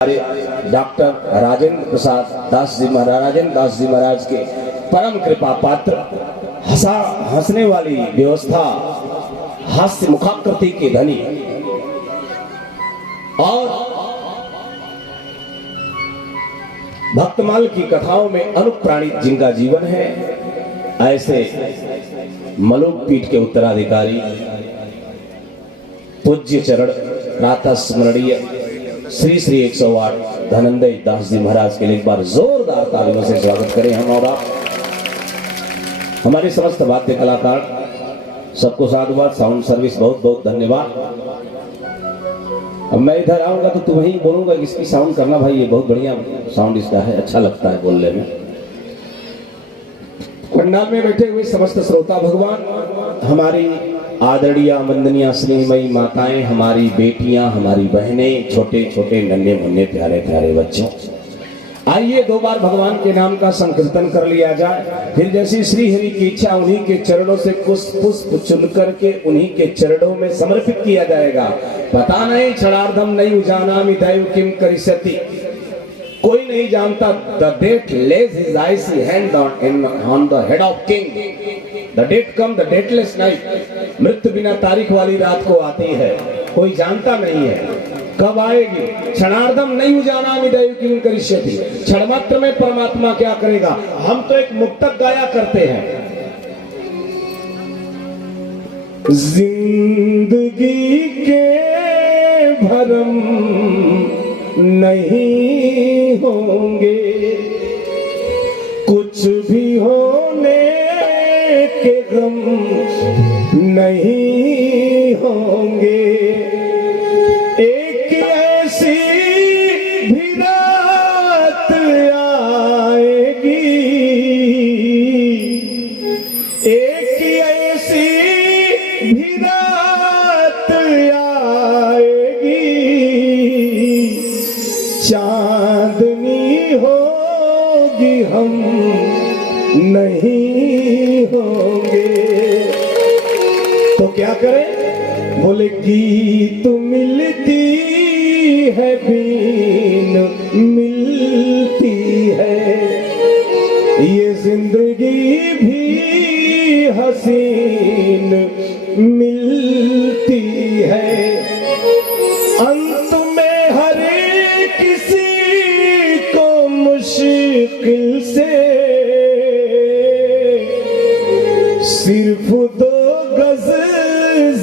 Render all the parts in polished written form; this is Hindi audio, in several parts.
डॉक्टर राजेंद्र प्रसाद दास जी महाराज के परम कृपा पात्र, हंसने वाली व्यवस्था, हास्य मुखाकृति के धनी और भक्तमाल की कथाओं में अनुप्राणित जिनका जीवन है, ऐसे मलुक पीठ के उत्तराधिकारी पूज्य चरण प्रातः स्मरणीय श्री श्री 108 धनंजय दास जी महाराज के लिए एक बार जोरदार तालियों से स्वागत करें हम और आप। हमारे समस्त वाद्य कलाकार सबको साधुवाद, साउंड सर्विस बहुत बहुत धन्यवाद। अब मैं इधर आऊंगा तो तू वहीं बोलूंगा, इसकी साउंड करना भाई, ये बहुत बढ़िया साउंड इसका है, अच्छा लगता है बोलने में। पंडाल में बैठे हुए समस्त श्रोता भगवान, हमारी आदरणीय वंदनीय स्नेहमयी माताएं, हमारी बेटियां, हमारी बहनें, छोटे छोटे नन्हे मुन्ने प्यारे प्यारे बच्चों, आइए दो बार भगवान के नाम का संकीर्तन कर लिया जाए। फिर जैसी श्री हरि की इच्छा उन्हीं के चरणों से कुछ पुष्प चुन करके उन्हीं के चरणों में समर्पित किया जाएगा। पता नहीं क्षणार्धम नहीं उजानामि दैव किम करिष्यति, कोई नहीं जानता। The date lays his icy hand on the head of king. The date come, the dateless night. मृत्यु बिना तारीख वाली रात को आती है, कोई जानता नहीं है कब आएगी। क्षणार्धम नहीं उजानामि दैव किम करिष्यति, क्षण मात्र में परमात्मा क्या करेगा। हम तो एक मुक्तक गाया करते हैं, जिंदगी के भरम नहीं होंगे, कुछ भी होने के गम नहीं होंगे। एक ऐसी भी रात आएगी, एक ऐसी भी रात आएगी, चांदनी होगी हम नहीं होंगे। तो क्या करें, बोले गीत मिलती है बीन मिलती है, ये जिंदगी भी हसीन मिलती है। अंत में हर किसी को मुश्किल से सिर्फ 2 गज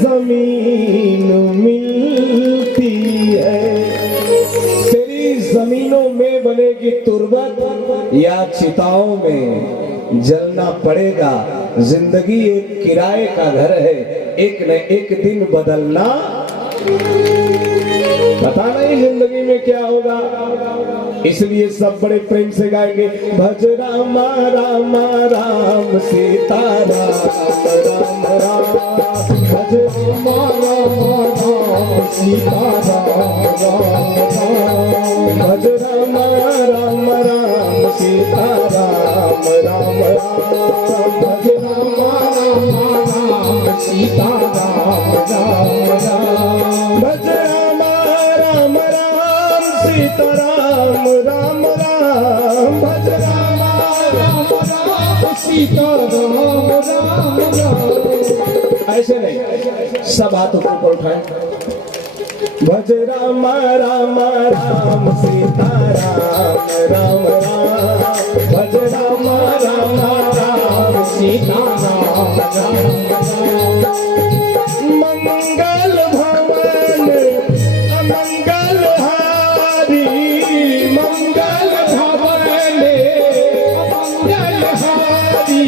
जमीन मिलती है। तेरी जमीनों में बनेगी तुरबत या चिताओं में जलना पड़ेगा। जिंदगी एक किराए का घर है, एक न एक दिन बदलना, पता नहीं जिंदगी में क्या होगा। इसलिए सब बड़े प्रेम से गाएंगे, भज राम राम राम सीता राम राम राम, भज राम राम राम सीता राम राम राम, भज राम राम राम सीता राम राम राम, भज राम राम राम सीता राम राम राम, भज राम राम राम सीता राम राम राम, भज राम राम राम सीता राम राम राम। ऐसे नहीं, सब हाथों को ऊपर उठाएं, भज राम राम राम सीता राम राम राम, भज राम राम राम सीता राम राम राम। मंगल भवन अमंगल हारी, मंगल भवन अमंगल हारी,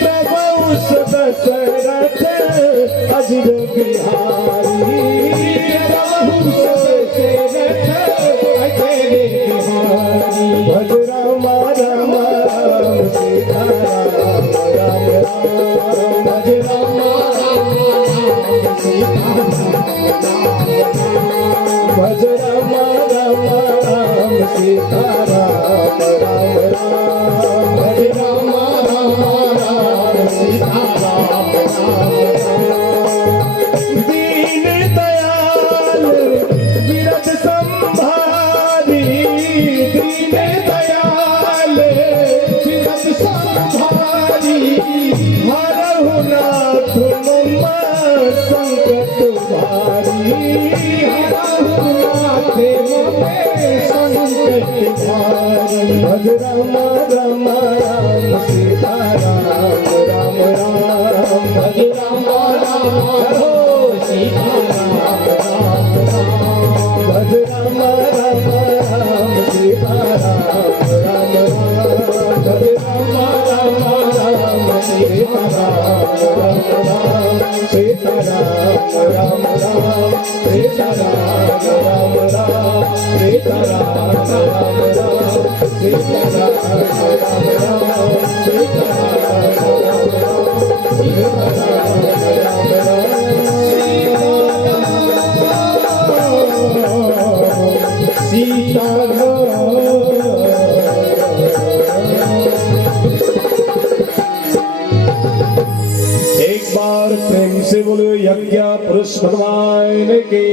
प्रभु दशरथ अजर बिहारी, प्रभु दशरथ अजर बिहारी, भज राम राम राम सीता राम राम राम, भज एक बार प्रेम से बोलो यज्ञ पुरुष भगवान की,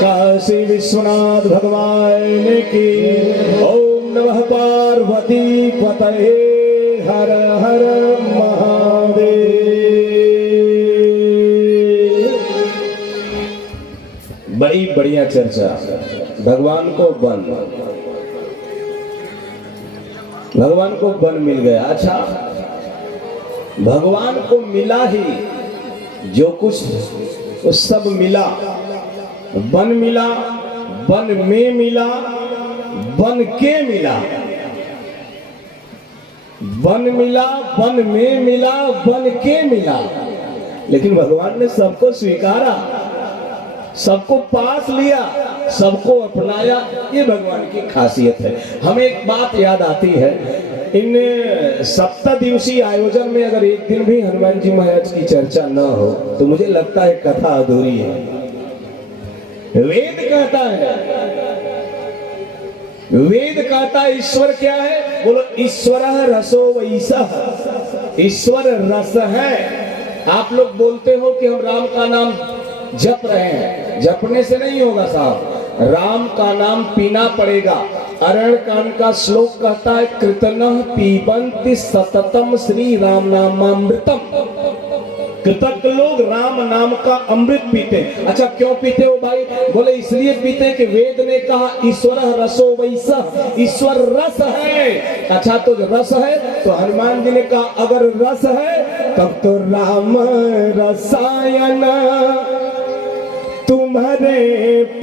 काशी विश्वनाथ भगवान की। ओम नमः पार्वती पतये हर हर महादेव। बड़ी बढ़िया चर्चा। भगवान को वन मिल गया। अच्छा, भगवान को मिला ही जो कुछ वो सब मिला। वन मिला, वन में मिला, वन के मिला। वन मिला, वन में मिला, वन के मिला। लेकिन भगवान ने सबको स्वीकारा, सबको पास लिया, सबको अपनाया। ये भगवान की खासियत है। हमें एक बात याद आती है, इन 7 दिवसीय आयोजन में अगर एक दिन भी हनुमान जी महाराज की चर्चा न हो तो मुझे लगता है कथा अधूरी है। वेद कहता है ईश्वर क्या है? बोलो, ईश्वर रसो वैसा। ईश्वर रस है। आप लोग बोलते हो कि हम राम का नाम जप रहे हैं। जपने से नहीं होगा साहब, राम का नाम पीना पड़ेगा। अरण्य कांड का श्लोक कहता है, कृतनः पीबन्ति सततम श्री राम नामामृतम। कृतज्ञ लोग राम नाम का अमृत पीते। अच्छा, क्यों पीते हो भाई? बोले इसलिए पीते कि वेद ने कहा ईश्वर रसो वैसा, ईश्वर रस है। अच्छा, तो रस है तो हनुमान जी ने कहा अगर रस है तब तो राम रसायन तुम्हारे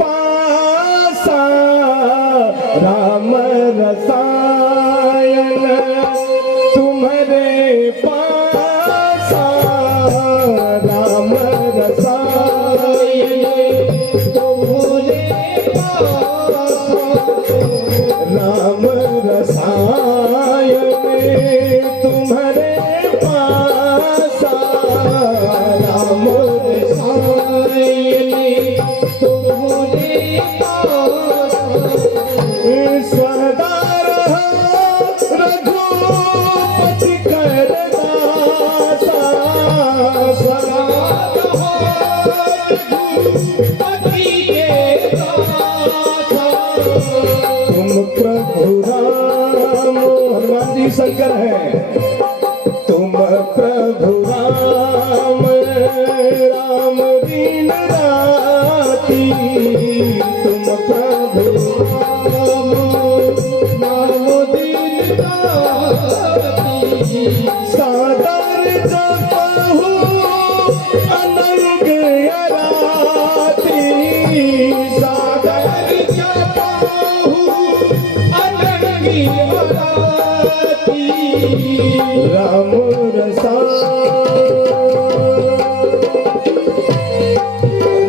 पासा। राम रसायन तुम्हारे पासा। राम रसायन तुम्हारे पासा। राम रसायन तुम्हारे पासा। राम रसायन तुम्हारे पासा। स्वरदार रघुपति कर दासा। स्वरदार रघुपति के दासा। तुम प्रभु राम, हनुमान जी शंकर है। तुम प्रभु राम, राम दिन राती। तुम प्रभु राम, राम दिन राती। सादर जपहु अनंग अराती। सादर जपहु अनंग अराती। राम रसा।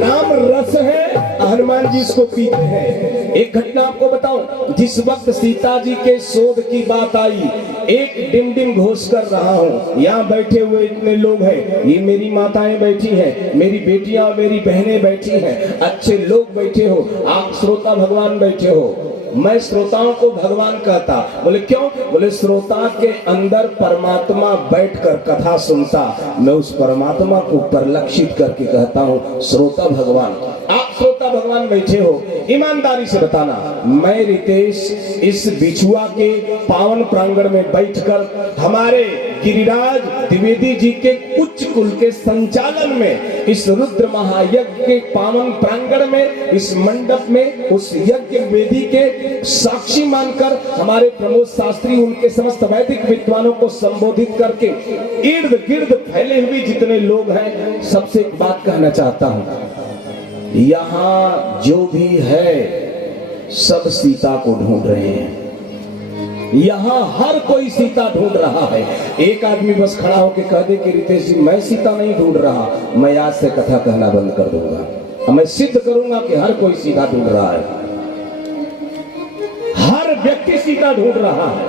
राम रस है, हनुमान जी इसको पीते हैं। एक घटना आपको बताऊं, जिस वक्त सीता जी के शोध की बात आई, एक डिम घोष कर रहा हूं। यहाँ बैठे हुए इतने लोग हैं, ये मेरी माताएं बैठी हैं, मेरी बेटियां मेरी बहनें बैठी हैं, अच्छे लोग बैठे हो, आप श्रोता भगवान बैठे हो। मैं श्रोताओं को भगवान कहता। बोले क्यों? बोले श्रोता के अंदर परमात्मा बैठकर कथा सुनता। मैं उस परमात्मा को परिलक्षित करके कहता हूँ श्रोता भगवान। आप श्रोता भगवान बैठे हो, ईमानदारी से बताना, मैं रितेश इस बिछुआ के पावन प्रांगण में बैठकर हमारे गिरिराज द्विवेदी जी के उच्च कुल के संचालन में इस रुद्र महायज्ञ के पावन प्रांगण में, इस मंडप में, उस यज्ञ वेदी के साक्षी मानकर हमारे प्रमोद शास्त्री उनके समस्त वैदिक विद्वानों को संबोधित करके इर्द गिर्द फैले हुए जितने लोग हैं सबसे एक बात कहना चाहता हूं, यहां जो भी है सब सीता को ढूंढ रहे हैं। यहां हर कोई सीता ढूंढ रहा है। एक आदमी बस खड़ा होकर कह दे कि रितेश जी मैं सीता नहीं ढूंढ रहा, मैं आज से कथा कहना बंद कर दूंगा। मैं सिद्ध करूंगा कि हर कोई सीता ढूंढ रहा है, हर व्यक्ति सीता ढूंढ रहा है।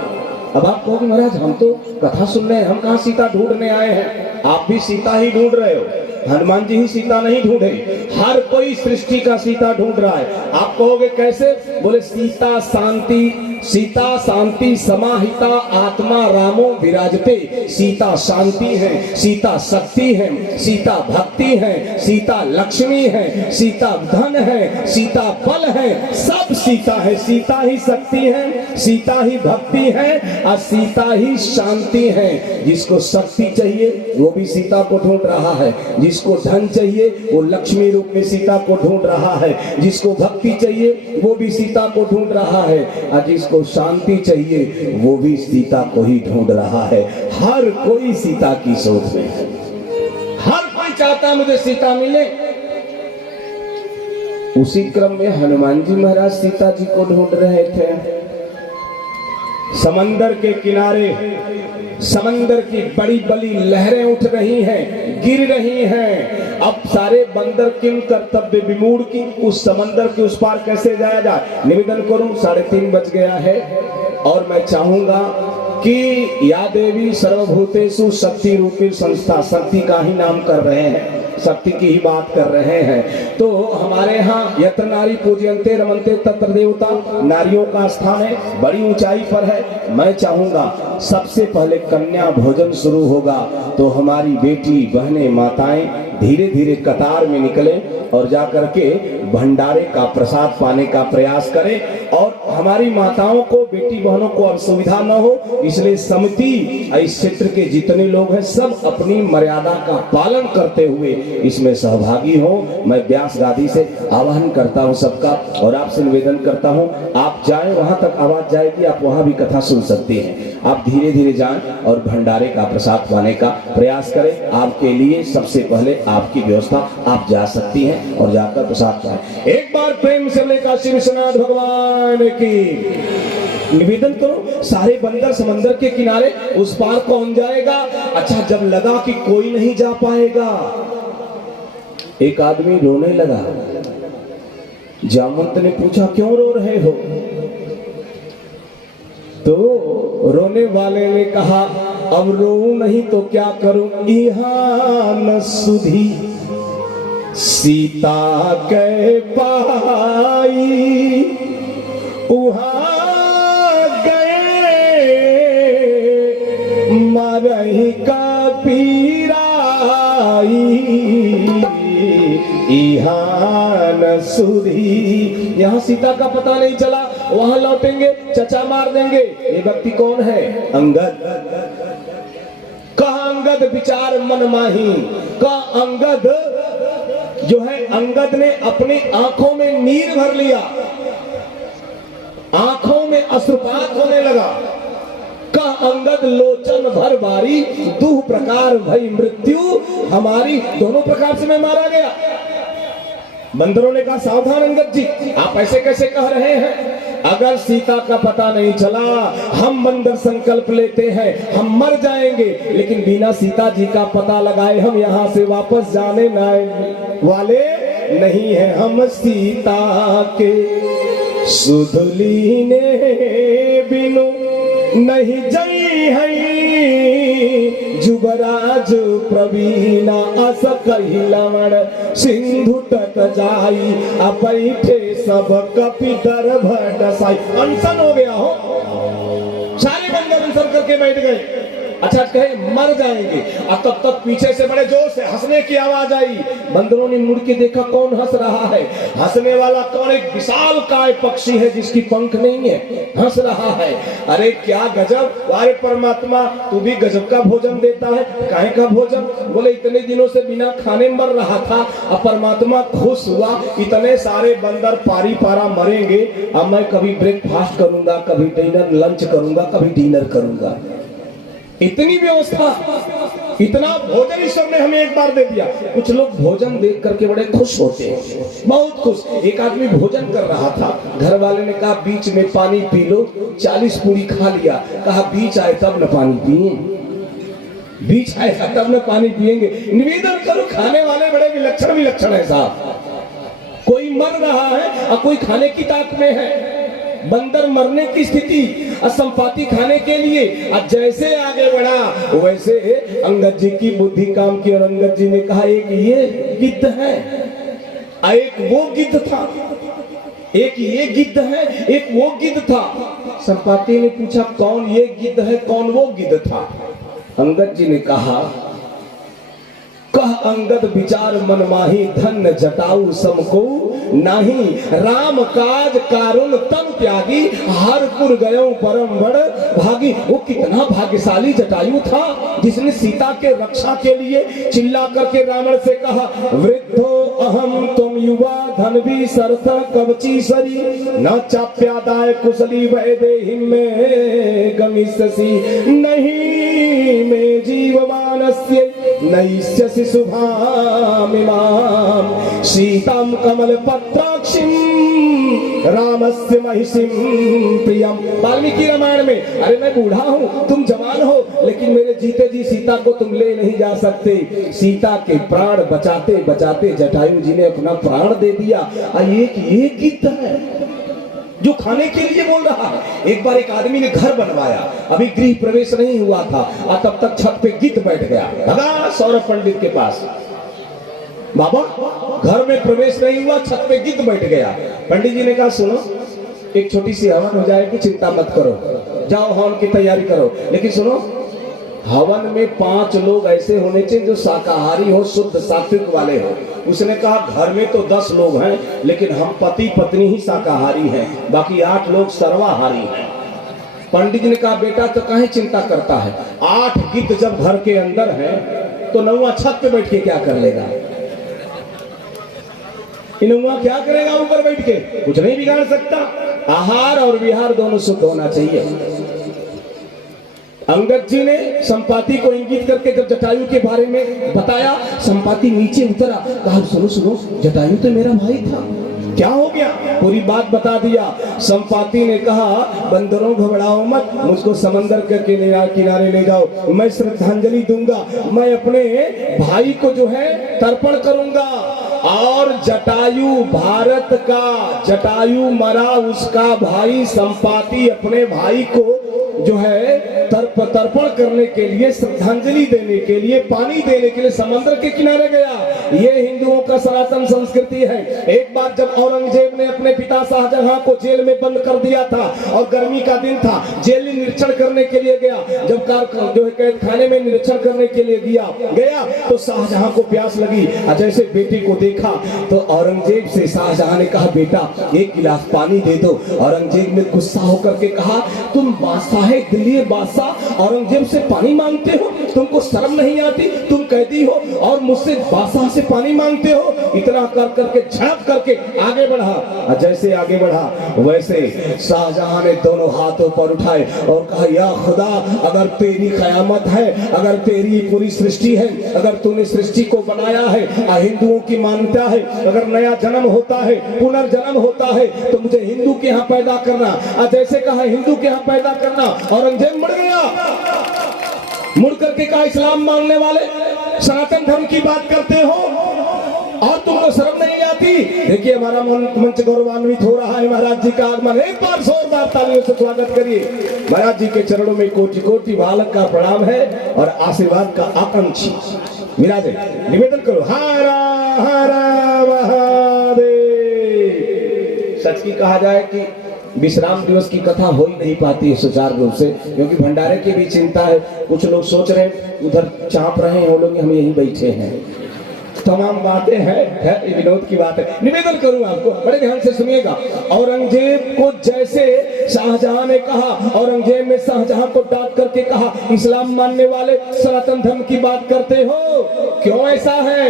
अब आप कहोगे महाराज हम तो कथा सुन रहे हैं, हम कहां सीता ढूंढने आए हैं। आप भी सीता ही ढूंढ रहे हो, हनुमान जी ही सीता नहीं ढूंढे, हर कोई सृष्टि का सीता ढूंढ रहा है। आप कहोगे कैसे? बोले सीता शांति समाहिता आत्मा रामो विराजते। सीता शांति है, सीता शक्ति है, सीता भक्ति है, सीता लक्ष्मी है, सीता धन है, सीता बल है, सब सीता है। सीता ही शक्ति है, सीता ही भक्ति है और सीता ही शांति है। जिसको शक्ति चाहिए वो भी सीता को ढूंढ रहा है, जिसको धन चाहिए वो लक्ष्मी रूप में सीता को ढूंढ रहा है, जिसको भक्ति चाहिए वो भी सीता को ढूंढ रहा है और जिसको शांति चाहिए वो भी सीता को ही ढूंढ रहा है। हर कोई सीता की सोच में है, हर कोई चाहता मुझे सीता मिले। उसी क्रम में हनुमान जी महाराज सीता जी को ढूंढ रहे थे। समंदर के किनारे समंदर की बड़ी बड़ी लहरें उठ रही हैं, गिर रही हैं। अब सारे बंदर किम कर्तव्य विमूढ़ की उस समंदर के उस पार कैसे जाया जाए। निवेदन करूं 3:30 बज गया है और मैं चाहूंगा कि या देवी सर्वभूतेषु शक्ति रूपी संस्था, शक्ति का ही नाम कर रहे हैं, शक्ति की ही बात कर रहे हैं। तो हमारे यहाँ यत्र नारी पूजयन्ते रमन्ते तत्र देवता, नारियों का स्थान है, बड़ी ऊंचाई पर है। मैं चाहूंगा सबसे पहले कन्या भोजन शुरू होगा तो हमारी बेटी बहनें माताएं धीरे धीरे कतार में निकले और जाकर के भंडारे का प्रसाद पाने का प्रयास करें। और हमारी माताओं को, बेटी बहनों को असुविधा न हो, इसलिए समिति इस क्षेत्र के जितने लोग हैं सब अपनी मर्यादा का पालन करते हुए इसमें सहभागी हो। मैं व्यास गादी से आह्वान करता हूं सबका और आपसे निवेदन करता हूं आप जाएं, वहां तक आवाज जाएगी, आप वहां भी कथा सुन सकते हैं। आप धीरे धीरे जाएं और भंडारे का प्रसाद पाने का प्रयास करें। आपके लिए सबसे पहले आपकी व्यवस्था, आप जा सकती हैं और जाकर प्रसाद पाएं। एक बार प्रेम से लेकर काशी विश्वनाथ भगवान की निवेदन करो। सारे बंदर समंदर के किनारे, उस पार कौन जाएगा? अच्छा, जब लगा कि कोई नहीं जा पाएगा, एक आदमी रोने लगा। जामवंत ने पूछा क्यों रो रहे हो? तो रोने वाले ने कहा अब रोऊं नहीं तो क्या करूं, इहा न सुधी सीता के पाई, उहाँ गए मरही का पीराई, इहा न सुधी। यहाँ सीता का पता नहीं चला, वहां लौटेंगे चचा मार देंगे। ये व्यक्ति कौन है? अंगद। कहा अंगद विचार मन माही। कहा अंगद जो है, अंगद ने अपनी आंखों में नीर भर लिया, आंखों में अश्रुपात होने लगा। कहा अंगद लोचन भर बारी, दुह प्रकार भई मृत्यु हमारी। दोनों प्रकार से मैं मारा गया। बंदरों ने कहा सावधान अंगद जी, आप ऐसे कैसे कह रहे हैं? अगर सीता का पता नहीं चला, हम बंदर संकल्प लेते हैं हम मर जाएंगे, लेकिन बिना सीता जी का पता लगाए हम यहाँ से वापस जाने वाले नहीं है। हम सीता के सुधली ने बिनु नहीं जई है, जुबराज प्रवीणा अस कही लवण सिंधु तट जाई, अपैठे सब कपि दर्भ डसाई। अनशन हो गया हो, सारे बंदर अनशन करके बैठ गए। अच्छा, कहे मर जाएंगे और तब तक पीछे से बड़े जोर से हंसने की आवाज आई। बंदरों ने मुड़ के देखा कौन हंस रहा है। हंसने वाला कौन? एक विशाल काय पक्षी है जिसकी पंख नहीं है, हंस रहा है। अरे क्या गजब! अरे परमात्मा तू भी गजब का भोजन देता है। काहे का भोजन? बोले इतने दिनों से बिना खाने मर रहा था, अब परमात्मा खुश हुआ, इतने सारे बंदर पारी पारा मरेंगे, अब मैं कभी ब्रेकफास्ट करूंगा, कभी डिनर लंच करूंगा, कभी डिनर करूंगा। इतनी व्यवस्था, इतना भोजन ईश्वर ने हमें एक बार दे दिया। कुछ लोग भोजन देख करके बड़े खुश होते हैं, बहुत खुश। एक आदमी भोजन कर रहा था, घर वाले ने कहा बीच में पानी पी लो, 40 पूरी खा लिया, कहा बीच आए तब न पानी पिए, बीच आए तब न पानी पिएंगे। निवेदन करो, खाने वाले बड़े विलक्षण है साहब। कोई मर रहा है और कोई खाने की ताक में है। बंदर मरने की स्थिति, असंपाति खाने के लिए। अब जैसे आगे बढ़ा वैसे अंगद जी की बुद्धि काम की और अंगद जी ने कहा एक ये गिद्ध है, एक वो गिद्ध था, एक ये गिद्ध है, एक वो गिद्ध था। संपाति ने पूछा कौन ये गिद्ध है, कौन वो गिद्ध था? अंगद जी ने कहा कह अंगद विचार मन माही, धन जटाऊ समको नाही, राम काज कारुण तन त्यागी, हरपुर गयो परम बड़ भागी। वो कितना भाग्यशाली जटायु था जिसने सीता के रक्षा के लिए चिल्ला करके रावण से कहा वृद्धो अहम तुम युवा धन भी सरथ कवची सरी, न चाप्यादाय कुशली वैदेहिं में गमिष्यसि, नहीं में जीवमानस्य नैष्यसि शुभामिमां, सीतां कमल पत्राक्षिं रामस्य महिषीं प्रियम। वाल्मीकि रामायण में, अरे मैं बूढ़ा हूँ, तुम जवान हो, लेकिन मेरे जीते जी सीता को तुम ले नहीं जा सकते। सीता के प्राण बचाते बचाते जटायु जी ने अपना प्राण दे दिया। ये गिद्ध है जो खाने के लिए बोल रहा है। एक बार एक आदमी ने घर बनवाया, अभी गृह प्रवेश नहीं हुआ था, और तब तक छत पे गिद्ध बैठ गया। भगा सौरभ पंडित के पास, बाबा घर में प्रवेश नहीं हुआ, छत पे गिद्ध बैठ गया। पंडित जी ने कहा सुनो, एक छोटी सी हवन हो जाएगी, चिंता मत करो, जाओ हवन की तैयारी करो, लेकिन सुनो हवन में 5 लोग ऐसे होने चाहिए जो शाकाहारी हो, शुद्ध सात्विक वाले हो। उसने कहा घर में तो 10 लोग हैं, लेकिन हम पति पत्नी ही शाकाहारी हैं, बाकी 8 लोग सर्वाहारी हैं। पंडित जी ने कहा बेटा तो काहे चिंता करता है, 8 गिद्ध जब घर के अंदर हैं तो 9वां छत पे बैठ के क्या कर लेगा? 9वां क्या करेगा ऊपर बैठ के? कुछ नहीं बिगाड़ सकता। आहार और विहार दोनों शुद्ध होना चाहिए। अंगद जी ने संपाति को इंगित करके जब जटायु के बारे में बताया, संपाति नीचे उतरा, कहा सुनो सुनो, जटायु तो मेरा भाई था, क्या हो गया? पूरी बात बता दिया। संपाति ने कहा बंदरों घबराओ मत, मुझको समंदर के किनारे ले जाओ, मैं श्रद्धांजलि दूंगा, मैं अपने भाई को जो है तर्पण करूंगा। और जटायु भारत का, जटायु मरा, उसका भाई संपाति अपने भाई को जो है तर्पण करने के लिए, श्रद्धांजलि देने के लिए, पानी देने के लिए समंदर के किनारे गया। ये हिंदुओं का सनातन संस्कृति है। एक बार जब औरंगजेब ने अपने पिता शाहजहां को जेल में बंद कर दिया था और गर्मी का दिन था, जेल निरीक्षण करने के लिए गया, जब जो है कैद खाने में निरीक्षण करने के लिए गया तो शाहजहां को प्यास लगी। जैसे बेटी को देखा तो औरंगजेब से शाहजहां ने कहा बेटा 1 गिलास पानी दे दो। औरंगजेब ने गुस्सा होकर के कहा तुम बादशाह है, दिल्ली बादशाह, औरंगजेब से पानी मांगते हो, तुमको शर्म नहीं आती? तुम कैदी हो और मुझसे बादशाह से पानी मांगते हो? इतना कर करके झड़प करके आगे बढ़ा। जैसे आगे बढ़ा वैसे शाहजहां ने दोनों हाथों पर उठाए और कहा या खुदा, अगर तेरी कयामत है, अगर तेरी पूरी सृष्टि है, अगर तूने सृष्टि को बनाया है, हिंदुओं की मान्यता है अगर नया जन्म होता है, पुनर्जन्म होता है, तो मुझे हिंदू के यहाँ पैदा करना। जैसे कहा हिंदू के यहाँ पैदा करना, औरंगजेब मुड़ गया, मुड़ करके कहा इस्लाम मानने वाले सनातन धर्म की बात करते हो और तुमको शर्म नहीं आती? देखिए हमारा मंच गौरवान्वित हो रहा है। महाराज जी का आगमन, एक बार जोरदार तालियों से स्वागत करिए। महाराज जी के चरणों में कोटि कोटि बालक का प्रणाम है और आशीर्वाद का आकांक्षी विराजे। निवेदन करो हरा हरा महादेव। सच की कहा जाए कि विश्राम दिवस की कथा हो ही नहीं पाती है सुचारू रूप से, क्योंकि भंडारे की भी चिंता है। कुछ लोग सोच रहे हैं उधर चाप रहे हैं, वो लोग हम यहीं बैठे हैं। तमाम बातें हैं, विनोद की बात है। निवेदन करूं आपको, बड़े ध्यान से सुनिएगा। औरंगजेब को जैसे शाहजहां ने कहा, औरंगजेब ने शाहजहां को डांट करके कहा, इस्लाम मानने वाले सनातन धर्म की बात करते हो, क्यों ऐसा है?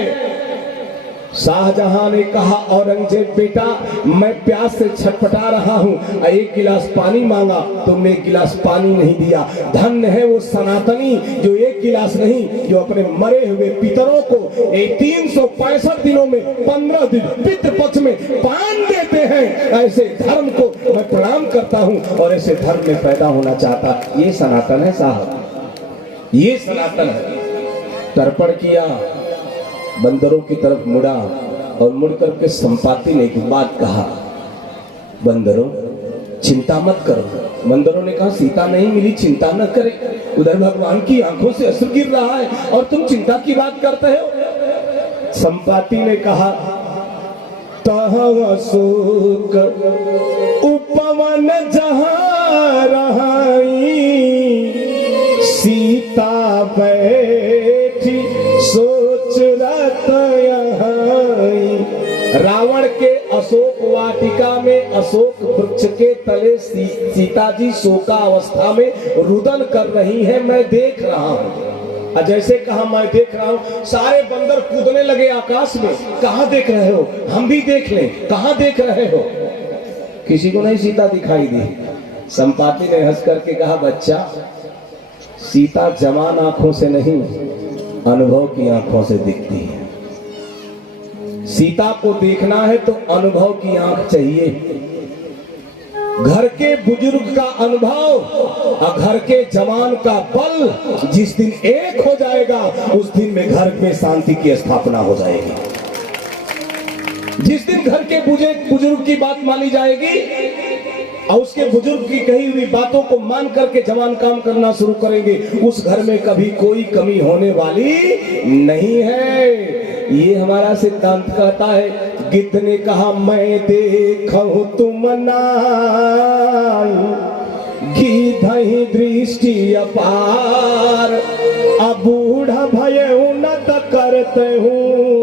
शाहजहां ने कहा, औरंगजेब बेटा मैं प्यास से छटपटा रहा हूं, एक गिलास पानी मांगा, तुमने एक गिलास पानी नहीं दिया। धन्य है वो सनातनी जो एक गिलास नहीं, जो अपने मरे हुए पितरों को 365 दिनों में 15 दिन पितृपक्ष में पान देते हैं। ऐसे धर्म को मैं प्रणाम करता हूं और ऐसे धर्म में पैदा होना चाहता। ये सनातन है साहब, ये सनातन है। तर्पण किया, बंदरों की तरफ मुड़ा और मुड़ करके संपाति ने एक बात कहा, बंदरों चिंता मत करो। बंदरों ने कहा सीता नहीं मिली, चिंता न करे। उधर भगवान की आंखों से अश्रु गिर रहा है और तुम चिंता की बात करते हो। संपाति ने कहा, तह सुख उपवन जहां रहाई, सीता बैठी सोच रत यहाई। रावण के अशोक वाटिका में अशोक वृक्ष के तले सीता जी शोका अवस्था में रुदन कर रही है, मैं देख रहा हूं। जैसे कहा मैं देख रहा हूं, सारे बंदर कूदने लगे आकाश में। कहां देख रहे हो? हम भी देख लें। कहां देख रहे हो? किसी को नहीं सीता दिखाई दी। संपाति ने हंस करके कहा, बच्चा सीता जवान आंखों से नहीं, अनुभव की आंखों से दिखती है। सीता को देखना है तो अनुभव की आंख चाहिए। घर के बुजुर्ग का अनुभव और घर के जवान का बल जिस दिन एक हो जाएगा, उस दिन में घर में शांति की स्थापना हो जाएगी। जिस दिन घर के बुजुर्ग की बात मानी जाएगी और उसके बुजुर्ग की कही हुई बातों को मान करके जवान काम करना शुरू करेंगे, उस घर में कभी कोई कमी होने वाली नहीं है। ये हमारा सिद्धांत कहता है। गिद्ध ने कहा, मैं देखूं तुम नाई, गिद्धहि दृष्टि अपार, अब बूढ़ा भय उन्नत करते हूँ,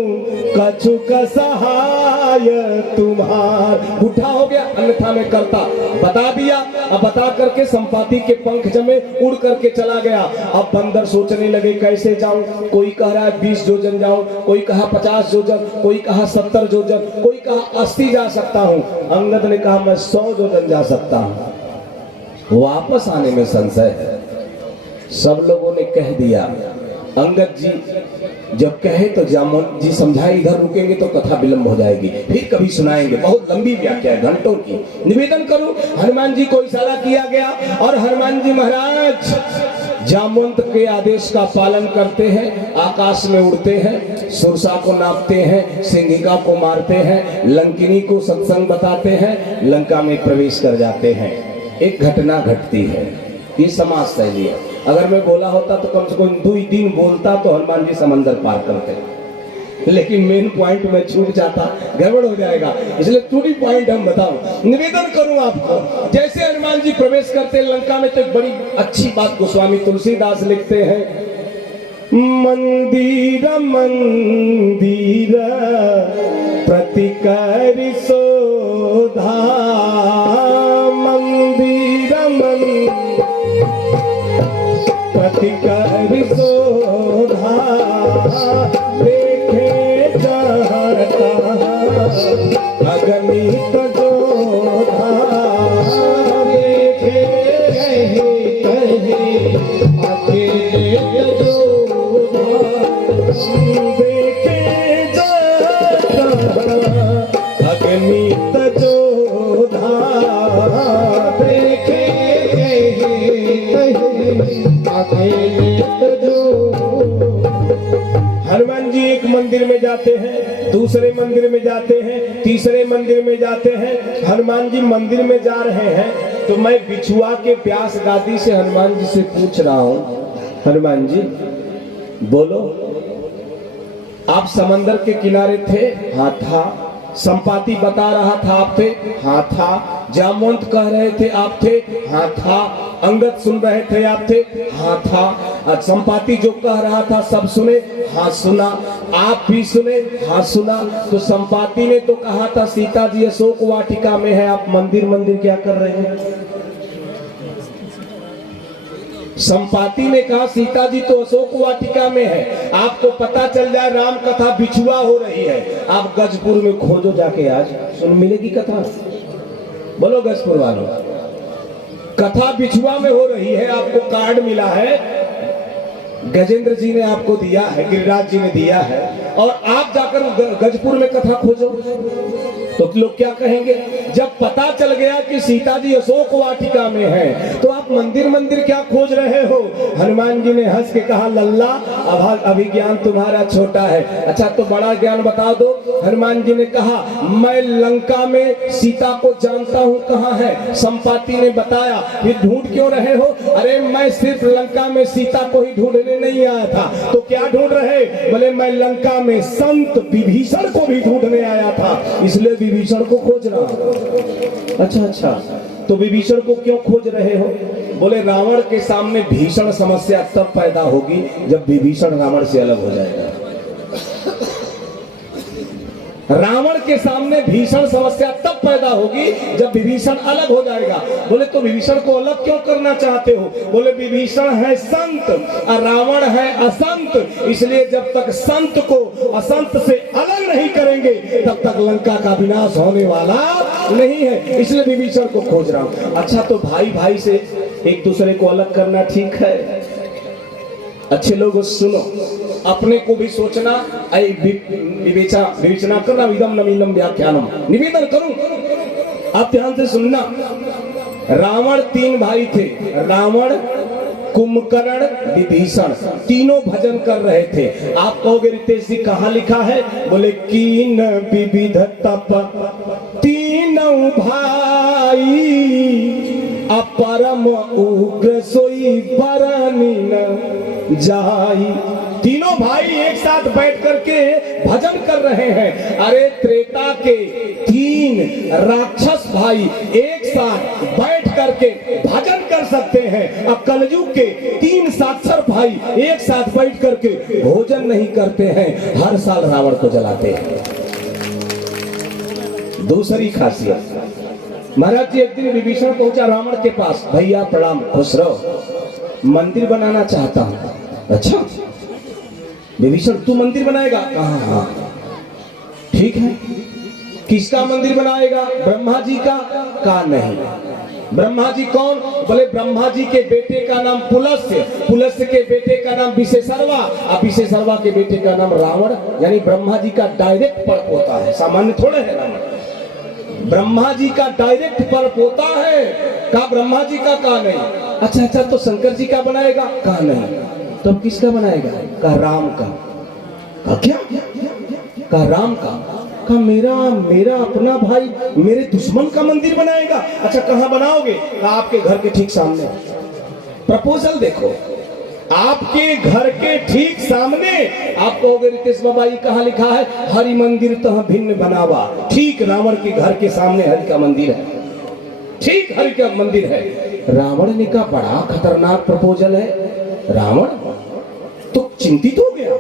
कछुक सहाय तुम्हार। उठा हो गया, अन्यथा में करता। बता दिया, अब बता करके संपाति के पंख जमे, उड़ करके चला गया। अब बंदर सोचने लगे कैसे जाऊं। कोई कह रहा है 20 जोजन जाऊं, कोई कहा 50 जोजन, कोई कहा 70 जोजन, कोई कहा 80 जा सकता हूं। अंगद ने कहा मैं 100 जोजन जा सकता हूं। वापस आने में संशय है। सब लोगों ने कह दिया। अंगद जी जब कहे तो जामुन जी समझाए, इधर रुकेंगे तो कथा विलंब हो जाएगी, फिर कभी सुनाएंगे। बहुत लंबी व्याख्या है, घंटों की। निवेदन करूं, हनुमान जी को इशारा किया गया और हनुमान जी महाराज जामवंत के आदेश का पालन करते हैं। आकाश में उड़ते हैं, सुरसा को नापते हैं, सिंहिका को मारते हैं, लंकिनी को सत्संग बताते हैं, लंका में प्रवेश कर जाते हैं। एक घटना घटती है, ये समाज शैली है। अगर मैं बोला होता तो कम से कम 2 दिन बोलता तो हनुमान जी समंदर पार करते, लेकिन मेन पॉइंट में छूट जाता, गड़बड़ हो जाएगा। इसलिए टू दी पॉइंट हम बताऊं। निवेदन करूं आपको, जैसे हनुमान जी प्रवेश करते लंका में तो एक बड़ी अच्छी बात गोस्वामी तुलसीदास लिखते हैं, मंदिर मंदिर प्रतिकर शोधा, मंदिर मंदिर प्रतिकर शोधा, देखे जाता अगणित जोधा, देखे कहे अगणित जोधा, देखे जाता अगणित जोधा, देखे हनुमान जी एक मंदिर में जाते हैं, दूसरे मंदिर में जाते हैं, तीसरे मंदिर में जाते हैं। हनुमान जी मंदिर में जा रहे हैं तो मैं बिछुआ के व्यास गादी से हनुमान जी से पूछ रहा हूं, हनुमान जी बोलो, आप समंदर के किनारे थे? हाँ था। संपाति बता रहा था आप थे? हाँ था। जामवंत कह रहे थे आप थे? हाँ था। अंगद सुन रहे थे आप थे? हाँ था। आज संपाति जो कह रहा था सब सुने, हाँ सुना, आप भी सुने, हाँ सुना। तो संपाति ने तो कहा था सीता जी अशोक वाटिका में है, आप मंदिर मंदिर क्या कर रहे हैं। संपाति ने कहा सीता जी तो अशोक वाटिका में है, आपको पता चल जाए राम कथा बिछुआ हो रही है, आप गजपुर में खोजो जाके, आज सुन मिलेगी कथा। बोलो गजपुर वालों, कथा बिछुआ में हो रही है, आपको कार्ड मिला है, गजेंद्र जी ने आपको दिया है, गिरिराज जी ने दिया है, और आप जाकर गजपुर में कथा खोजो तो लोग क्या कहेंगे। जब पता चल गया कि सीता जी अशोक वाटिका में है तो आप मंदिर मंदिर क्या खोज रहे हो। हनुमान जी ने हंस के कहा लल्ला अभी ज्ञान तुम्हारा छोटा है, अच्छा तो बड़ा ज्ञान बता दो। हनुमान जी ने कहा मैं लंका में सीता को जानता हूँ कहाँ है। संपाति ने बताया फिर ढूंढ क्यों रहे हो। अरे मैं सिर्फ लंका में सीता को ही ढूंढने नहीं आया था, तो क्या ढूंढ रहे। बोले मैं लंका में संत विभीषण को भी ढूंढने आया था, इसलिए विभीषण को खोज रहा हूं। अच्छा, तो विभीषण को क्यों खोज रहे हो। बोले रावण के सामने भीषण समस्या तब पैदा होगी जब विभीषण रावण से अलग हो जाएगा। रावण के सामने भीषण समस्या तब पैदा होगी जब विभीषण अलग हो जाएगा। बोले तो विभीषण को अलग क्यों करना चाहते हो। बोले विभीषण है संत और रावण है असंत, इसलिए जब तक संत को असंत से अलग नहीं करेंगे तब तक लंका का विनाश होने वाला नहीं है, इसलिए विभीषण को खोज रहा हूं। अच्छा तो भाई भाई से एक दूसरे को अलग करना ठीक है। अच्छे लोग सुनो, अपने को भी सोचना, विवेचना करना। इदम नवीनम व्याख्यानम, निवेदन करूं, आप ध्यान से सुनना। रावण 3 भाई थे, रावण कुंभकर्ण विभीषण, तीनों भजन कर रहे थे। आप कहोगे रितेश जी कहाँ लिखा है। बोले कीन विविध तप तीनों भाई अपरम उग्र सोई बरनी न जाई। तीनों भाई एक साथ बैठ करके भजन कर रहे हैं। अरे त्रेता के 3 राक्षस भाई एक साथ बैठ करके भजन कर सकते हैं, और कलयुग के 3 साक्षर भाई एक साथ बैठ करके भोजन नहीं करते हैं, हर साल रावण को जलाते हैं। दूसरी खासियत, महाराज जी एक दिन विभीषण पहुंचा रावण के पास, भैया प्रणाम, खुश रहो, मंदिर बनाना चाहता हूं। अच्छा विभीषण तू मंदिर बनाएगा। हाँ ठीक है, किसका मंदिर बनाएगा। ब्रह्मा जी का। कहा नहीं। ब्रह्मा जी कौन। बोले ब्रह्मा जी के बेटे का नाम पुलस्त्य, पुलस्त्य के बेटे का नाम विशेषरवा, और विशेषरवा के बेटे का नाम रावण, यानी ब्रह्मा जी का डायरेक्ट पर्प होता है, सामान्य थोड़े है रावण। ब्रह्मा जी का डायरेक्ट पर्प होता है। कहा ब्रह्मा जी का। कहा नहीं। अच्छा तो शंकर जी का बनाएगा। कहा नहीं। तो किसका बनाएगा। कहा राम का। कहा क्या। कहा राम का। कहा मेरा अपना भाई मेरे दुश्मन का मंदिर बनाएगा। अच्छा कहाँ बनाओगे। कहा आपके घर के ठीक सामने। प्रपोजल देखो, आपके घर के ठीक सामने। आप कहोगे रितेश बाबा ये कहाँ लिखा है। हरि मंदिर तह भिन्न बनावा। ठीक रावण के घर के सामने हरि का मंदिर है, ठीक हरि का मंदिर है। रावण ने कहा बड़ा खतरनाक प्रपोजल है। रावण तो चिंतित हो गया,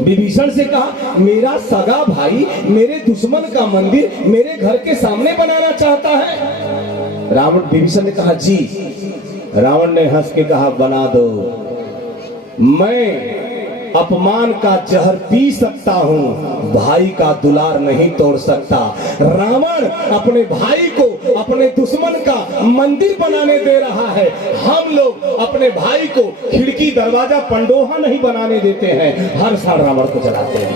विभीषण से कहा मेरा सगा भाई मेरे दुश्मन का मंदिर मेरे घर के सामने बनाना चाहता है। रावण विभीषण ने कहा जी। रावण ने हंस के कहा बना दो, मैं अपमान का जहर पी सकता हूँ, भाई का दुलार नहीं तोड़ सकता। रावण अपने भाई को अपने दुश्मन का मंदिर बनाने दे रहा है, हम लोग अपने भाई को खिड़की दरवाजा पंडोहा नहीं बनाने देते हैं, हर साल रावण को जलाते हैं।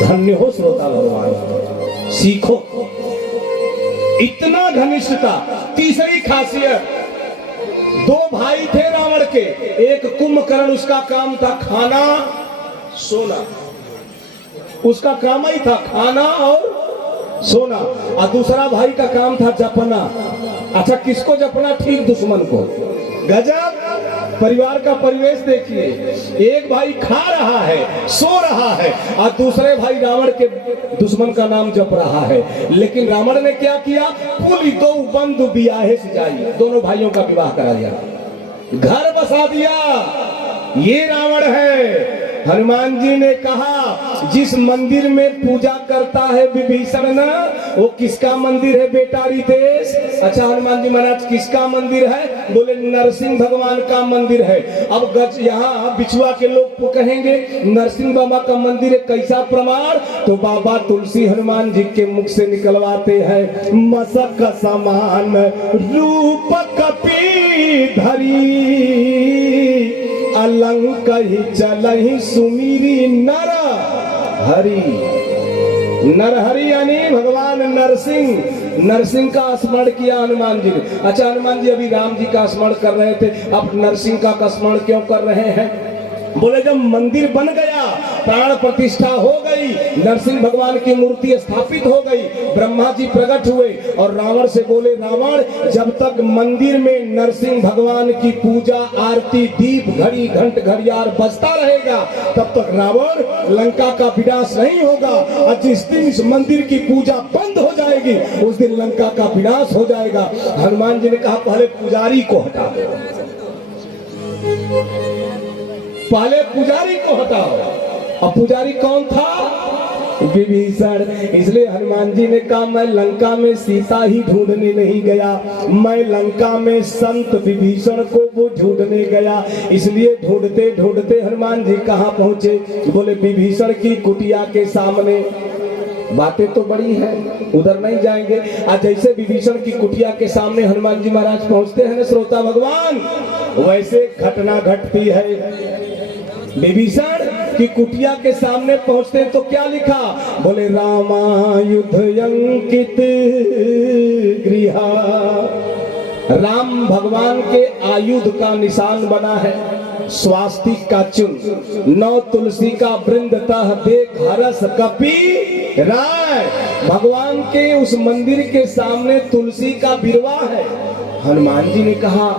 धन्य हो श्रोता भगवान, सीखो इतना घनिष्ठता। तीसरी खासियत, 2 भाई थे रावण के, एक कुंभकर्ण उसका काम था खाना सोना, उसका काम ही था खाना और सोना, और दूसरा भाई का काम था जपना। अच्छा किसको जपना। ठीक दुश्मन को। गजब परिवार का परिवेश देखिए, एक भाई खा रहा है सो रहा है और दूसरे भाई रावण के दुश्मन का नाम जप रहा है। लेकिन रावण ने क्या किया, पुल 2 बंधु बियाहे से जाई, दोनों भाइयों का विवाह करा दिया। घर बसा दिया, ये रावण है। हनुमान जी ने कहा जिस मंदिर में पूजा करता है विभीषण ना, वो किसका मंदिर है बेटा रितेश? अच्छा हनुमान जी महाराज किसका मंदिर है? बोले नरसिंह भगवान का मंदिर है। अब यहाँ बिछुआ के लोग कहेंगे नरसिंह बाबा का मंदिर है, कैसा प्रमाण? तो बाबा तुलसी हनुमान जी के मुख से निकलवाते हैं, मसक समान रूप कपी धरी, अलंक ही चलहि सुमिरी नर हरि। नरहरि यानी भगवान नरसिंह, नरसिंह का स्मरण किया हनुमान जी ने। अच्छा हनुमान जी अभी राम जी का स्मरण कर रहे थे, अब नरसिंह का स्मरण क्यों कर रहे हैं? बोले जब मंदिर बन गया, प्राण प्रतिष्ठा हो गई, नरसिंह भगवान की मूर्ति स्थापित हो गई, ब्रह्मा जी प्रकट हुए और रावण से बोले रावण जब तक मंदिर में नरसिंह भगवान की पूजा आरती दीप घड़ी घंट घड़ियाल बजता रहेगा तब तक रावण लंका का विनाश नहीं होगा। और जिस दिन इस मंदिर की पूजा बंद हो जाएगी उस दिन लंका का विनाश हो जाएगा। हनुमान जी ने कहा पहले पुजारी को हटा दो, पहले पुजारी को हटाओ। और पुजारी कौन था? विभीषण। इसलिए हनुमान जी ने कहा मैं लंका में सीता ही ढूंढने नहीं गया, मैं लंका में संत विभीषण को वो ढूंढने गया। इसलिए ढूंढते ढूंढते हनुमान जी कहाँ पहुंचे? बोले विभीषण की कुटिया के सामने। बातें तो बड़ी है, उधर नहीं जाएंगे। आज जैसे विभीषण की कुटिया के सामने हनुमान जी महाराज पहुंचते हैं ना श्रोता भगवान, वैसे घटना घटती है। विभीषण की कुटिया के सामने पहुंचते तो क्या लिखा? बोले रामायुध अंकित गृह, राम भगवान के आयुध का निशान बना है, स्वास्तिक का चिन्ह, 9 तुलसी का वृंद तह देख हरस कपि राय। भगवान के उस मंदिर के सामने तुलसी का बिरवा है। हनुमान जी ने कहा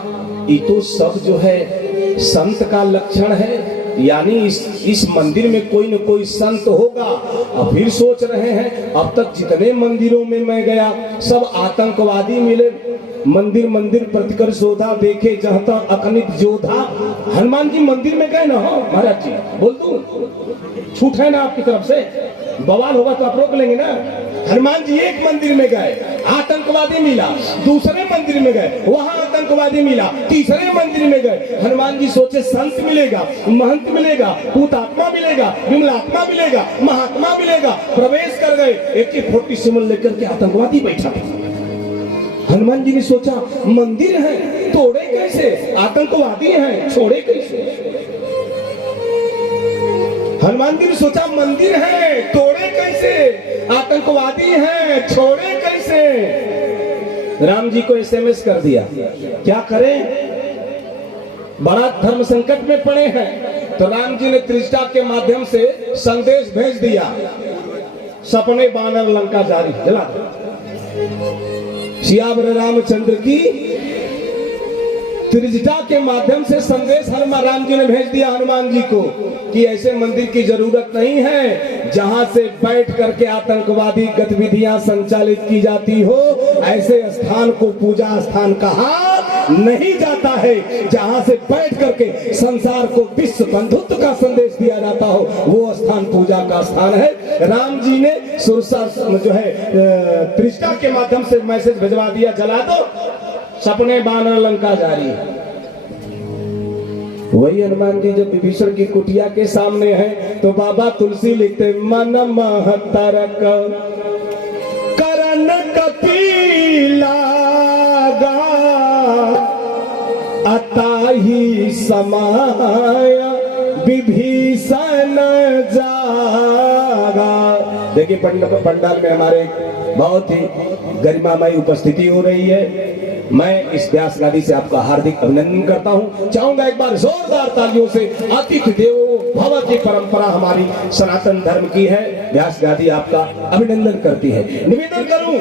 ये तो सब जो है संत का लक्षण है, यानी इस मंदिर में कोई न कोई संत होगा। अब फिर सोच रहे हैं अब तक जितने मंदिरों में मैं गया सब आतंकवादी मिले, मंदिर मंदिर प्रतिकर शोधा देखे जहाँ तक अखनित जोधा। हनुमान जी मंदिर में गए ना हो महाराज जी, बोल दूं छूट है ना आपकी तरफ से? बवाल होगा तो आप रोक लेंगे ना। हनुमान जी एक मंदिर में गए आतंकवादी मिला, दूसरे मंदिर में गए वहां आतंकवादी मिला, तीसरे मंदिर में गए। हनुमान जी सोचे संत मिलेगा, महंत मिलेगा, भूतात्मा मिलेगा, विमलात्मा मिलेगा, महात्मा मिलेगा। प्रवेश कर गए, AK-47 लेकर के आतंकवादी बैठा। हनुमान जी ने सोचा मंदिर है तोड़े कैसे, आतंकवादी हैं छोड़े कैसे? हनुमान जी ने सोचा मंदिर है तोड़े कैसे, आतंकवादी हैं छोड़े कैसे? राम जी को SMS कर दिया, क्या करें, बड़ा धर्म संकट में पड़े हैं। तो राम जी ने त्रिष्ठा के माध्यम से संदेश भेज दिया, सपने बानर लंका जारी, जला दो। सियावर रामचंद्र की त्रिजटा के माध्यम से संदेश राम जी ने भेज दिया हनुमान जी को कि ऐसे मंदिर की जरूरत नहीं है जहां से बैठ करके आतंकवादी गतिविधियां संचालित की जाती हो। ऐसे स्थान को पूजा स्थान कहा नहीं जाता है जहां से बैठ करके संसार को विश्व बंधुत्व का संदेश दिया जाता हो, वो स्थान पूजा का स्थान है। राम जी ने सुरसा जो है त्रिष्ठा के माध्यम से मैसेज भिजवा दिया, जला दो, सपने बानर लंका जारी। वही हनुमान जी जब विभीषण की कुटिया के सामने है तो बाबा तुलसी लिखते मन महतरक करण कपिला अताही समाया विभीषण जागा। देखिए पंडाल में हमारे बहुत ही गरिमामयी उपस्थिति हो रही है। मैं इस व्यास गादी से आपका हार्दिक अभिनंदन करता हूं। चाहूंगा एक बार जोरदार तालियों से, अतिथि देवो भव की परंपरा हमारी सनातन धर्म की है, व्यास गादी आपका अभिनंदन करती है। निवेदन करूं,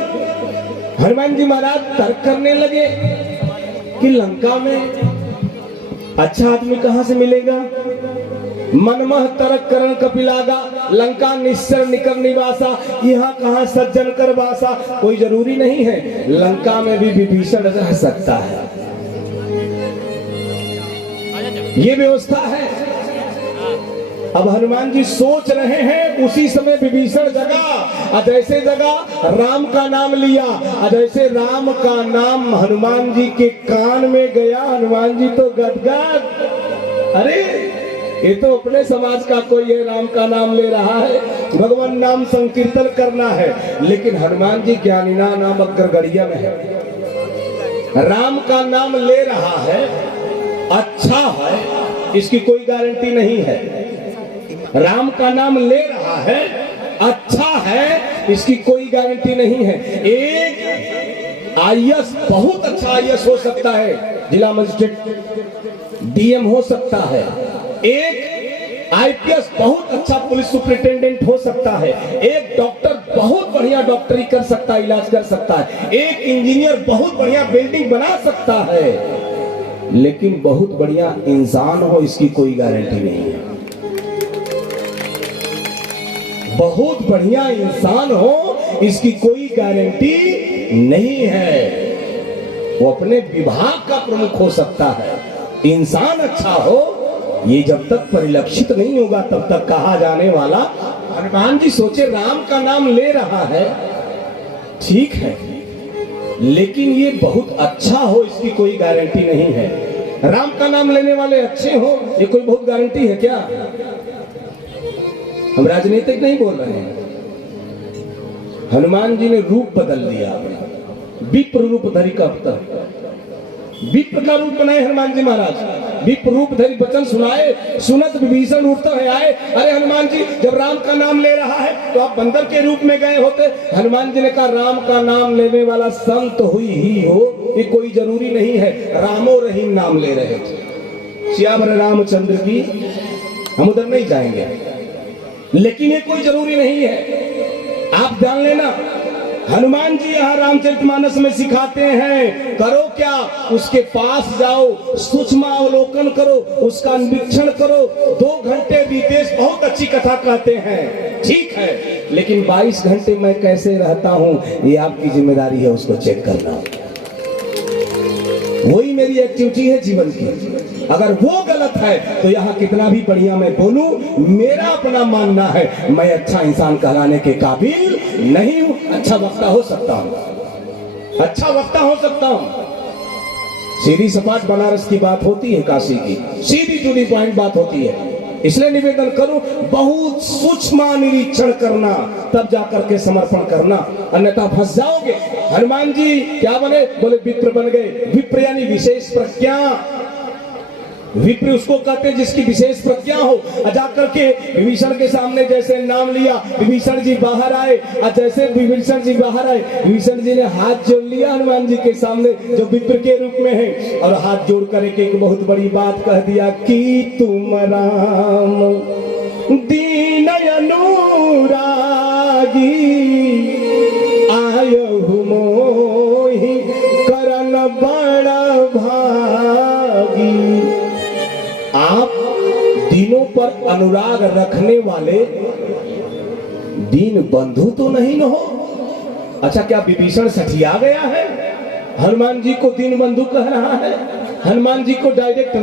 हनुमान जी महाराज तर्क करने लगे कि लंका में अच्छा आदमी कहां से मिलेगा। मनमह तरक करण कपिलागा, लंका निश्चर निकर निवासा, यहाँ कहाँ सज्जन कर वासा। कोई जरूरी नहीं है, लंका में भी विभीषण रह सकता है। ये व्यवस्था है। अब हनुमान जी सोच रहे हैं, उसी समय विभीषण जगा, जैसे जगा राम का नाम लिया, जैसे राम का नाम हनुमान जी के कान में गया, हनुमान जी तो गदगद। अरे ये तो अपने समाज का कोई है, राम का नाम ले रहा है, भगवान नाम संकीर्तन करना है, लेकिन हनुमान जी ज्ञानीना नामक गड़गड़िया में है। राम का नाम ले रहा है, अच्छा है, इसकी कोई गारंटी नहीं है। राम का नाम ले रहा है, अच्छा है, इसकी कोई गारंटी नहीं है। एक आईएएस बहुत अच्छा आईएएस हो सकता है, जिला मजिस्ट्रेट डीएम हो सकता है, एक आईपीएस बहुत अच्छा पुलिस सुपरिटेंडेंट हो सकता है, एक डॉक्टर बहुत बढ़िया डॉक्टरी कर सकता है, इलाज कर सकता है, एक इंजीनियर बहुत बढ़िया बिल्डिंग बना सकता है, लेकिन बहुत बढ़िया इंसान हो इसकी कोई गारंटी नहीं है। बहुत बढ़िया इंसान हो इसकी कोई गारंटी नहीं है। वो अपने विभाग का प्रमुख हो सकता है, इंसान अच्छा हो ये जब तक परिलक्षित नहीं होगा तब तक कहा जाने वाला। हनुमान जी सोचे राम का नाम ले रहा है, ठीक है, लेकिन ये बहुत अच्छा हो इसकी कोई गारंटी नहीं है। राम का नाम लेने वाले अच्छे हो ये कोई बहुत गारंटी है क्या? हम राजनीतिक नहीं बोल रहे हैं। हनुमान जी ने रूप बदल दिया, विप्र रूप धरि कब, विप्र का रूप बनाए हनुमान जी महाराज, विप्र रूप धरि वचन सुनाए, सुनत विभीषण उठता है आए। अरे हनुमान जी जब राम का नाम ले रहा है तो आप बंदर के रूप में गए होते। हनुमान जी ने कहा राम का नाम लेने वाला संत हुई ही हो, ये कोई जरूरी नहीं है। रामो रहीम नाम ले रहे थे, श्याम रामचंद्र की, हम उधर नहीं जाएंगे, लेकिन ये कोई जरूरी नहीं है। आप जान लेना हनुमान जी यहाँ रामचरितमानस में सिखाते हैं, करो क्या, उसके पास जाओ, सूक्ष्म अवलोकन करो, उसका निरीक्षण करो। 2 घंटे बीते, बहुत अच्छी कथा कहते हैं, ठीक है, लेकिन 22 घंटे मैं कैसे रहता हूँ ये आपकी जिम्मेदारी है, उसको चेक करना। वही मेरी एक्टिविटी है जीवन की। अगर वो गलत है तो यहाँ कितना भी बढ़िया मैं बोलूं, मेरा अपना मानना है मैं अच्छा इंसान कहलाने के काबिल नहीं हूं। अच्छा वक्ता हो सकता हूं, अच्छा वक्ता हो सकता हूं, सीधी सपाट बनारस की बात होती है, काशी की सीधी जुड़ी पॉइंट बात होती है। इसलिए निवेदन करूं, बहुत सूक्ष्म निरीक्षण करना, तब जाकर के समर्पण करना, अन्यथा फंस जाओगे। हनुमान जी क्या बने? बोले विप्र बन गए। विप्र यानी विशेष प्रज्ञा। विप्र उसको कहते हैं जिसकी विशेष प्रज्ञा हो। जाकर के विभीषण के सामने जैसे नाम लिया, विभीषण जी बाहर आए, और जैसे विभीषण जी बाहर आए, विभीषण जी ने हाथ जोड़ लिया हनुमान जी के सामने जो विप्र के रूप में है, और हाथ जोड़ कर एक बहुत बड़ी बात कह दिया कि तुम राम दीन अनुरागी आयहु मोहि करन बड़ भागी। आप दीनों पर अनुराग रखने वाले दीन बंधु तो नहीं न हो। अच्छा क्या विभीषण सठिया गया है? हनुमान जी को दीन बंधु कह रहा है, हनुमान जी को डायरेक्ट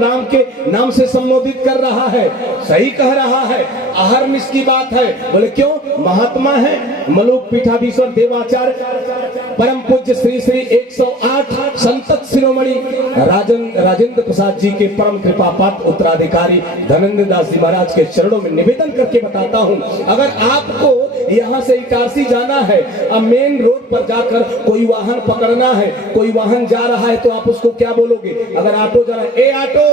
नाम से संबोधित कर रहा है, सही कह रहा है, अहर्निश की बात है। बोले क्यों? महात्मा है, मलुक पीठाधीश्वर देवाचार्य परम पूज्य श्री श्री 108 संतत शिरोमणि राजेंद्र प्रसाद जी के परम कृपा पात्र उत्तराधिकारी धनेंद्र दास जी महाराज के चरणों में निवेदन करके बताता हूँ, अगर आपको यहाँ से इटारसी जाना है, अब मेन रोड पर जाकर कोई वाहन पकड़ना है, कोई वाहन जा रहा है, तो आप उसको क्या बोलोगे? अगर ऑटो जा रहा है, ए ऑटो,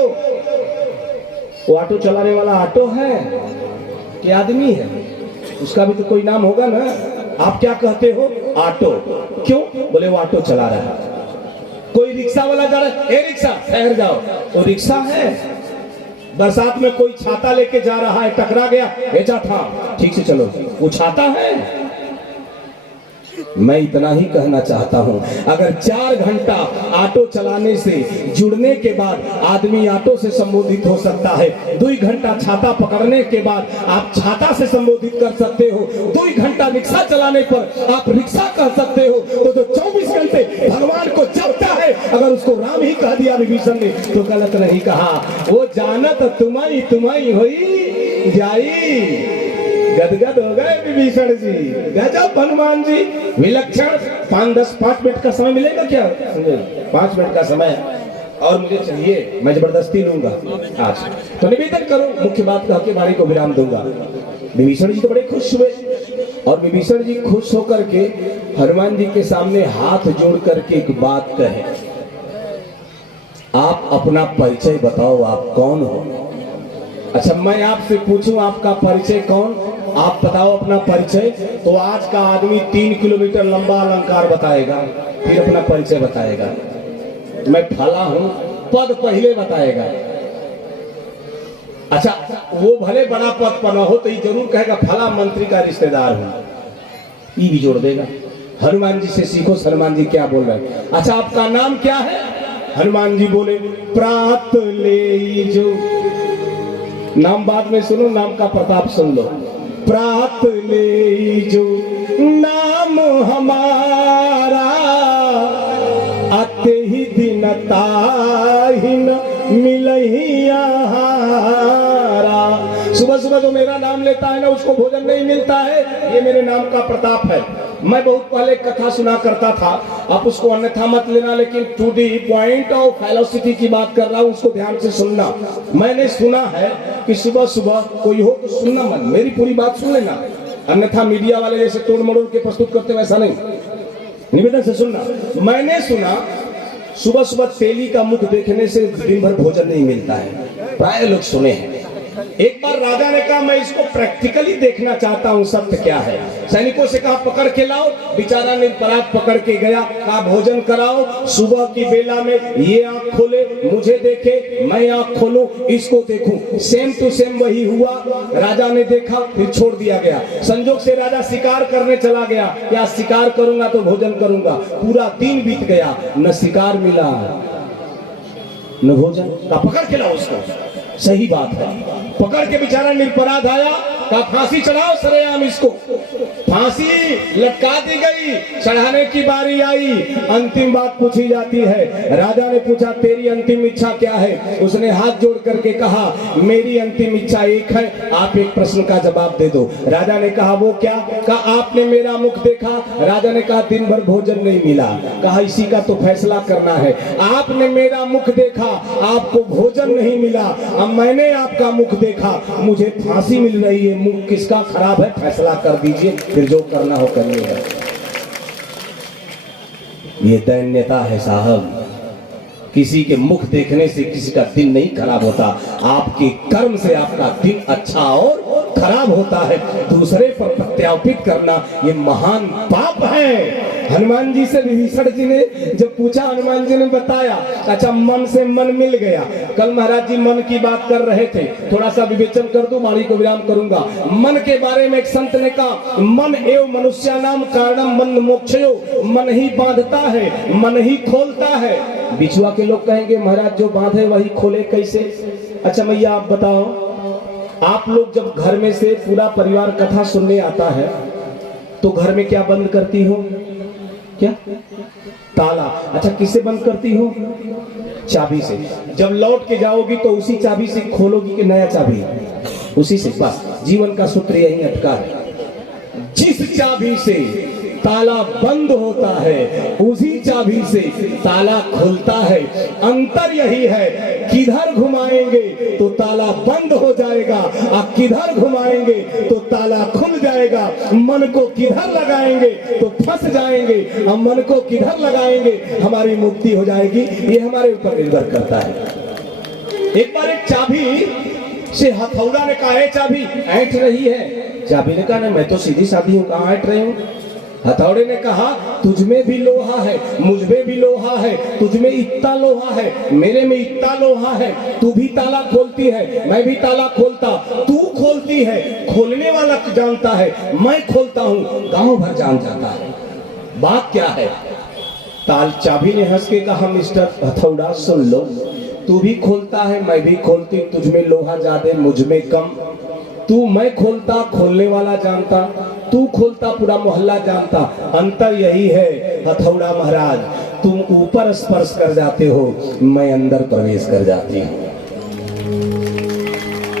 वो ऑटो चलाने वाला ऑटो है कि आदमी है? उसका भी तो कोई नाम होगा ना। आप क्या कहते हो? ऑटो। क्यों? बोले वो ऑटो चला रहा है। कोई रिक्शा वाला जा रहा है, ए रिक्शा ठहर जाओ, तो रिक्शा है। बरसात में कोई छाता लेके जा रहा है, टकरा गया, बेचा था, ठीक से चलो, वो छाता है। मैं इतना ही कहना चाहता हूं, अगर 4 घंटा ऑटो चलाने से जुड़ने के बाद आदमी ऑटो से संबोधित हो सकता है, 2 घंटा छाता पकड़ने के बाद आप छाता से संबोधित कर सकते हो, 2 घंटा रिक्शा चलाने पर आप रिक्शा कह सकते हो, तो जो 24 घंटे भगवान को जपता है, अगर उसको राम ही कह दिया विभीषण ने तो गलत नहीं कहा। वो जानत तुम्हारी तुम्हारी हुई जाई। गदगद हो गए विभीषण जी, गजब हनुमान जी, विलक्षण। 5 मिनट का समय मिलेगा क्या? 5 मिनट का समय और मुझे चाहिए, मैं जबरदस्ती लूंगा आज, तो निवेदन करो, मुख्य बात कह के वाणी को विराम दूंगा। विभीषण जी तो बड़े खुश हुए और विभीषण जी खुश होकर के हनुमान जी के सामने हाथ जोड़ करके एक बात कहे, आप अपना परिचय बताओ, आप कौन हो? अच्छा, मैं आपसे पूछूं आपका परिचय कौन? आप बताओ अपना परिचय। तो आज का आदमी 3 किलोमीटर लंबा अलंकार बताएगा, फिर अपना परिचय बताएगा, मैं फला हूं, पद पहले बताएगा। अच्छा, वो भले बड़ा पद पर न हो तो ये जरूर कहेगा फला मंत्री का रिश्तेदार हूं, ये भी जोड़ देगा। हनुमान जी से सीखो, हनुमान जी क्या बोल रहे हैं। अच्छा, आपका नाम क्या है? हनुमान जी बोले प्रात ले जो, नाम बाद में सुनो, नाम का प्रताप सुन लो। प्रात ले जो नाम हमारा, आते ही दिन ताहिन मिलही आहारा। सुबह सुबह जो मेरा नाम लेता है ना, उसको भोजन नहीं मिलता है, ये मेरे नाम का प्रताप है। मैं बहुत पहले कथा सुना करता था, आप उसको अन्यथा मत लेना, लेकिन to the point of philosophy की बात कर रहा हूँ, उसको ध्यान से सुनना। मैंने सुना है कि सुबह सुबह कोई हो तो सुनना मत, मेरी पूरी बात सुन लेना, अन्यथा मीडिया वाले जैसे तोड़ मरोड़ के प्रस्तुत करते वैसा नहीं, निवेदन से सुनना। मैंने सुना सुबह सुबह तेली का मुख देखने से दिन भर भोजन नहीं मिलता है, प्राय लोग सुने हैं। एक बार राजा ने कहा मैं इसको प्रैक्टिकली देखना चाहता हूं, सत्य क्या है। सैनिकों से कहा पकड़ के लाओ, बेचारा निरपराध पकड़ के गया, कहा भोजन कराओ। सुबह की बेला में ये आंख खोले, मुझे देखे, मैं आंख खोलूं, इसको देखूं, सेम टू सेम वही हुआ। राजा ने देखा, फिर छोड़ दिया गया। संजोग से राजा शिकार करने चला गया, या शिकार करूंगा तो भोजन करूंगा। पूरा दिन बीत गया, न शिकार मिला न भोजन। पकड़ के लाओ उसको, सही बात है। पकड़ के बेचारा निरपराध आया, कहा फांसी चढ़ाओ सरेआम इसको। फांसी लटका दी गई, चढ़ाने की बारी आई। अंतिम बात पूछी जाती है। राजा ने पूछा तेरी अंतिम इच्छा क्या है? उसने हाथ जोड़ करके कहा मेरी अंतिम इच्छा एक है, आप एक प्रश्न का जवाब दे दो। राजा ने कहा वो क्या? कहा आपने मेरा मुख देखा। राजा ने कहा दिन भर भोजन नहीं मिला। कहा इसी का तो फैसला करना है। आपने मेरा मुख देखा, आपको भोजन नहीं मिला, अब मैंने आपका मुख देखा, मुझे फांसी मिल रही है, मुख किसका खराब है? फैसला कर दीजिए, फिर जो करना हो करिएगा। ये दैन्यता है साहब, किसी के मुख देखने से किसी का दिन नहीं खराब होता, आपके कर्म से आपका दिन अच्छा और खराब होता है। दूसरे पर प्रत्यारोपित करना ये महान पाप है। हनुमान जी से विभीषण जी ने जब पूछा, हनुमान जी ने बताया। अच्छा, मन से मन मिल गया। कल महाराज जी मन की बात कर रहे थे, थोड़ा सा विवेचन कर दूं, वाणी को विराम करूंगा। मन के बारे में एक संत ने कहा मन एव मनुष्यानाम कारणम मन मोक्षयो, मन ही बांधता है, मन ही खोलता है। बिछुआ के लोग कहेंगे महाराज जो बांधे वही खोले कैसे? अच्छा भैया आप बताओ, आप लोग जब घर में से पूरा परिवार कथा सुनने आता है तो घर में क्या बंद करती हो? क्या? ताला। अच्छा, किससे बंद करती हो? चाबी से। जब लौट के जाओगी तो उसी चाबी से खोलोगी कि नया चाबी? उसी से। बस जीवन का सूत्र यही अटका है। जिस चाबी से ताला बंद होता है उसी चाबी से ताला खुलता है। अंतर यही है, किधर घुमाएंगे तो ताला बंद हो जाएगा और किधर घुमाएंगे तो ताला खुल जाएगा। मन को किधर लगाएंगे तो फंस जाएंगे और मन को किधर लगाएंगे हमारी मुक्ति हो जाएगी। ये हमारे ऊपर निर्भर करता है। एक बार एक चाबी से हथौड़ा ने कहा चाबी ऐंठ रही है। चाबी ने कहा मैं तो सीधी साधी हूँ, कहाँ ऐंठ रही हूँ? हथौड़े ने कहा तुझमें भी लोहा है, मुझमें भी लोहा है, तुझमें इतना लोहा है, मेरे में इतना लोहा है। तू भी ताला खोलती है, मैं भी ताला खोलता, तू खोलती है, खोलने वाला जानता है, मैं खोलता हूँ, गांव भर जान जाता है। बात क्या है? ताल चाबी ने हंस के कहा, मिस्टर हथौड़ा सुन लो, तू भी खोलता है मैं भी खोलती, तुझ में लोहा ज्यादा मुझ में कम। तू मैं खोलता खोलने वाला जानता, तू खोलता पूरा मोहल्ला जानता। अंतर यही है हथौड़ा महाराज, तुम ऊपर स्पर्श कर जाते हो, मैं अंदर प्रवेश कर जाती हूँ।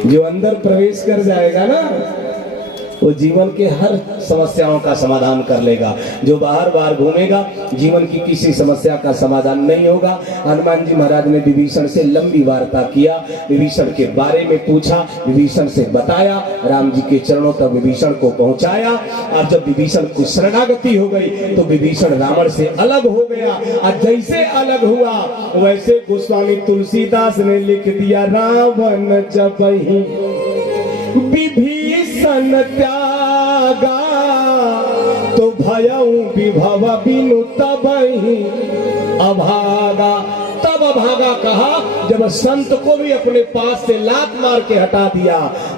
जो अंदर प्रवेश कर जाएगा ना, वो जीवन के हर समस्याओं का समाधान कर लेगा। जो बाहर बाहर घूमेगा, जीवन की किसी समस्या का समाधान नहीं होगा। हनुमान जी महाराज ने विभीषण से लंबी वार्ता किया, विभीषण के बारे में पूछा, विभीषण से बताया, राम जी के चरणों तक विभीषण को पहुंचाया। और जब विभीषण को शरणागति हो गई तो विभीषण रावण से अलग हो गया। और जैसे अलग हुआ वैसे गोस्वामी तुलसीदास ने लिख दिया, रावण जब ही विभीषण त्यागा तो भयऊ विभव बिनु तबहि अभागा। तब अभागा कहा जब संत को भी अपने पास से लात मार के हटा दिया,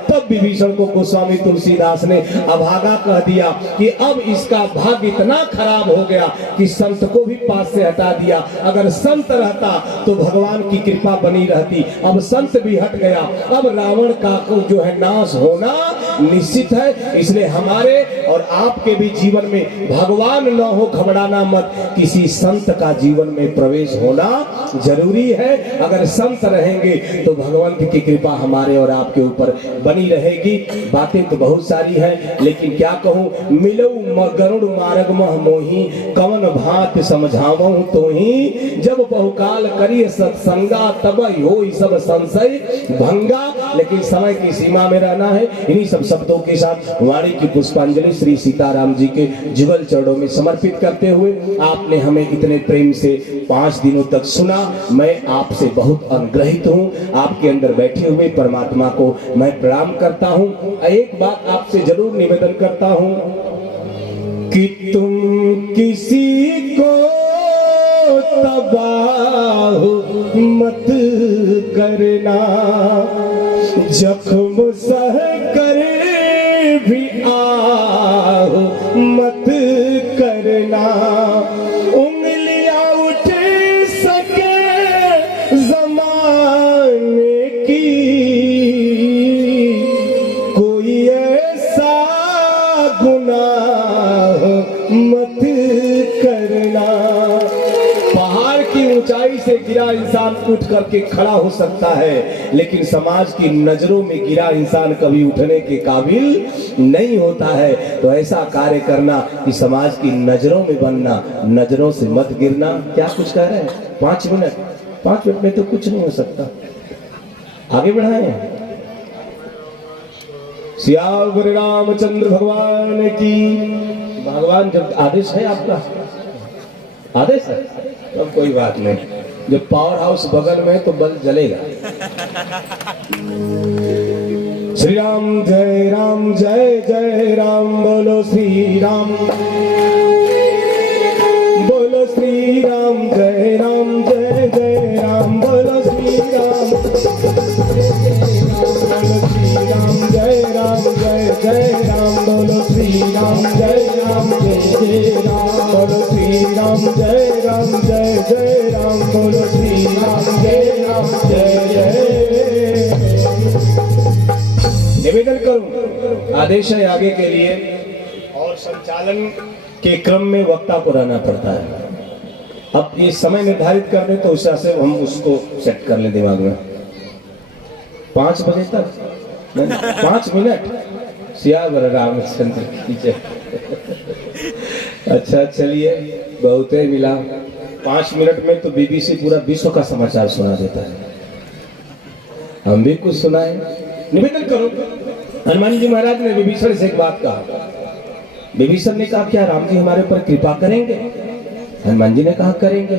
तब विभीषण को गोस्वामी तुलसीदास ने अभागा कह दिया कि अब इसका भाग्य इतना खराब हो गया कि संत को भी पास से हटा दिया। अगर संत रहता तो भगवान की कृपा बनी रहती, अब संत भी हट गया, अब रावण का जो है नाश होना निश्चित है। इसलिए हमारे और आपके भी जीवन में भगवान न हो, घबराना मत, किसी संत का जीवन में प्रवेश होना जरूरी है। अगर संत रहेंगे तो भगवान की कृपा हमारे और आपके ऊपर बनी रहेगी। बातें तो बहुत सारी है, लेकिन क्या कहूं, मिलो गरुड़ मार्ग मह मोही, कवन भात समझावहु तोही, जब बहुकाल करिए सत्संगा तब हो सब संशय भंगा। लेकिन समय की सीमा में रहना है। इन्हीं सब शब्दों के साथ वाणी की पुष्पांजलि श्री सीताराम जी के जुगल चरणों में समर्पित करते हुए, आपने हमें इतने प्रेम से 5 दिनों तक सुना। मैं आपसे बहुत अनुग्रहित हूँ। आपके अंदर बैठे हुए परमात्मा को मैं प्रणाम करता हूँ। एक बात आपसे जरूर निवेदन करता हूँ कि तुम किसी को तबाह मत करना, जख्म सह कर भी आह मत करना, उंगलियां उठ सके जमाने की, कोई ऐसा गुनाह मत करना। पहाड़ की ऊंचाई से गिरा इंसान उठ करके खड़ा हो सकता है, लेकिन समाज की नजरों में गिरा इंसान कभी उठने के काबिल नहीं होता है। तो ऐसा कार्य करना कि समाज की नजरों में बनना, नजरों से मत गिरना। क्या कुछ कह रहे हैं? 5 मिनट में तो कुछ नहीं हो सकता। आगे बढ़ाएं। सियावर गुरु रामचंद्र भगवान की। भगवान जब आदेश है, आपका आदेश है, तब कोई बात नहीं। जब पावर हाउस बगल में है तो बल्ब जलेगा। श्री राम जय राम जय जय राम, बोलो श्री राम, बोलो श्री राम जय राम जय जय राम, बोलो श्री राम, बोलो श्री राम जय राम जय जय राम, बोलो श्री राम जय राम जय जय राम, बोलो श्री राम जय राम जय जय राम, बोलो श्री राम जय राम जय जय। निवेदन करूं, आदेश है आगे के लिए, और संचालन के क्रम में वक्ता को रहना पड़ता है। अब ये समय निर्धारित कर दे तो उस हिसाब से हम उसको सेट कर ले दिमाग में। 5 बजे तक 5 मिनट। सियावर रामचंद्र की जय। अच्छा चलिए, बहुत ही मिला। 5 मिनट में तो बीबीसी पूरा विश्व का समाचार सुना देता है, हम भी कुछ सुनाए। निवेदन करो, हनुमान जी महाराज ने विभीषण से एक बात कहा। विभीषण ने कहा, क्या राम जी हमारे ऊपर कृपा करेंगे? हनुमान जी ने कहा करेंगे।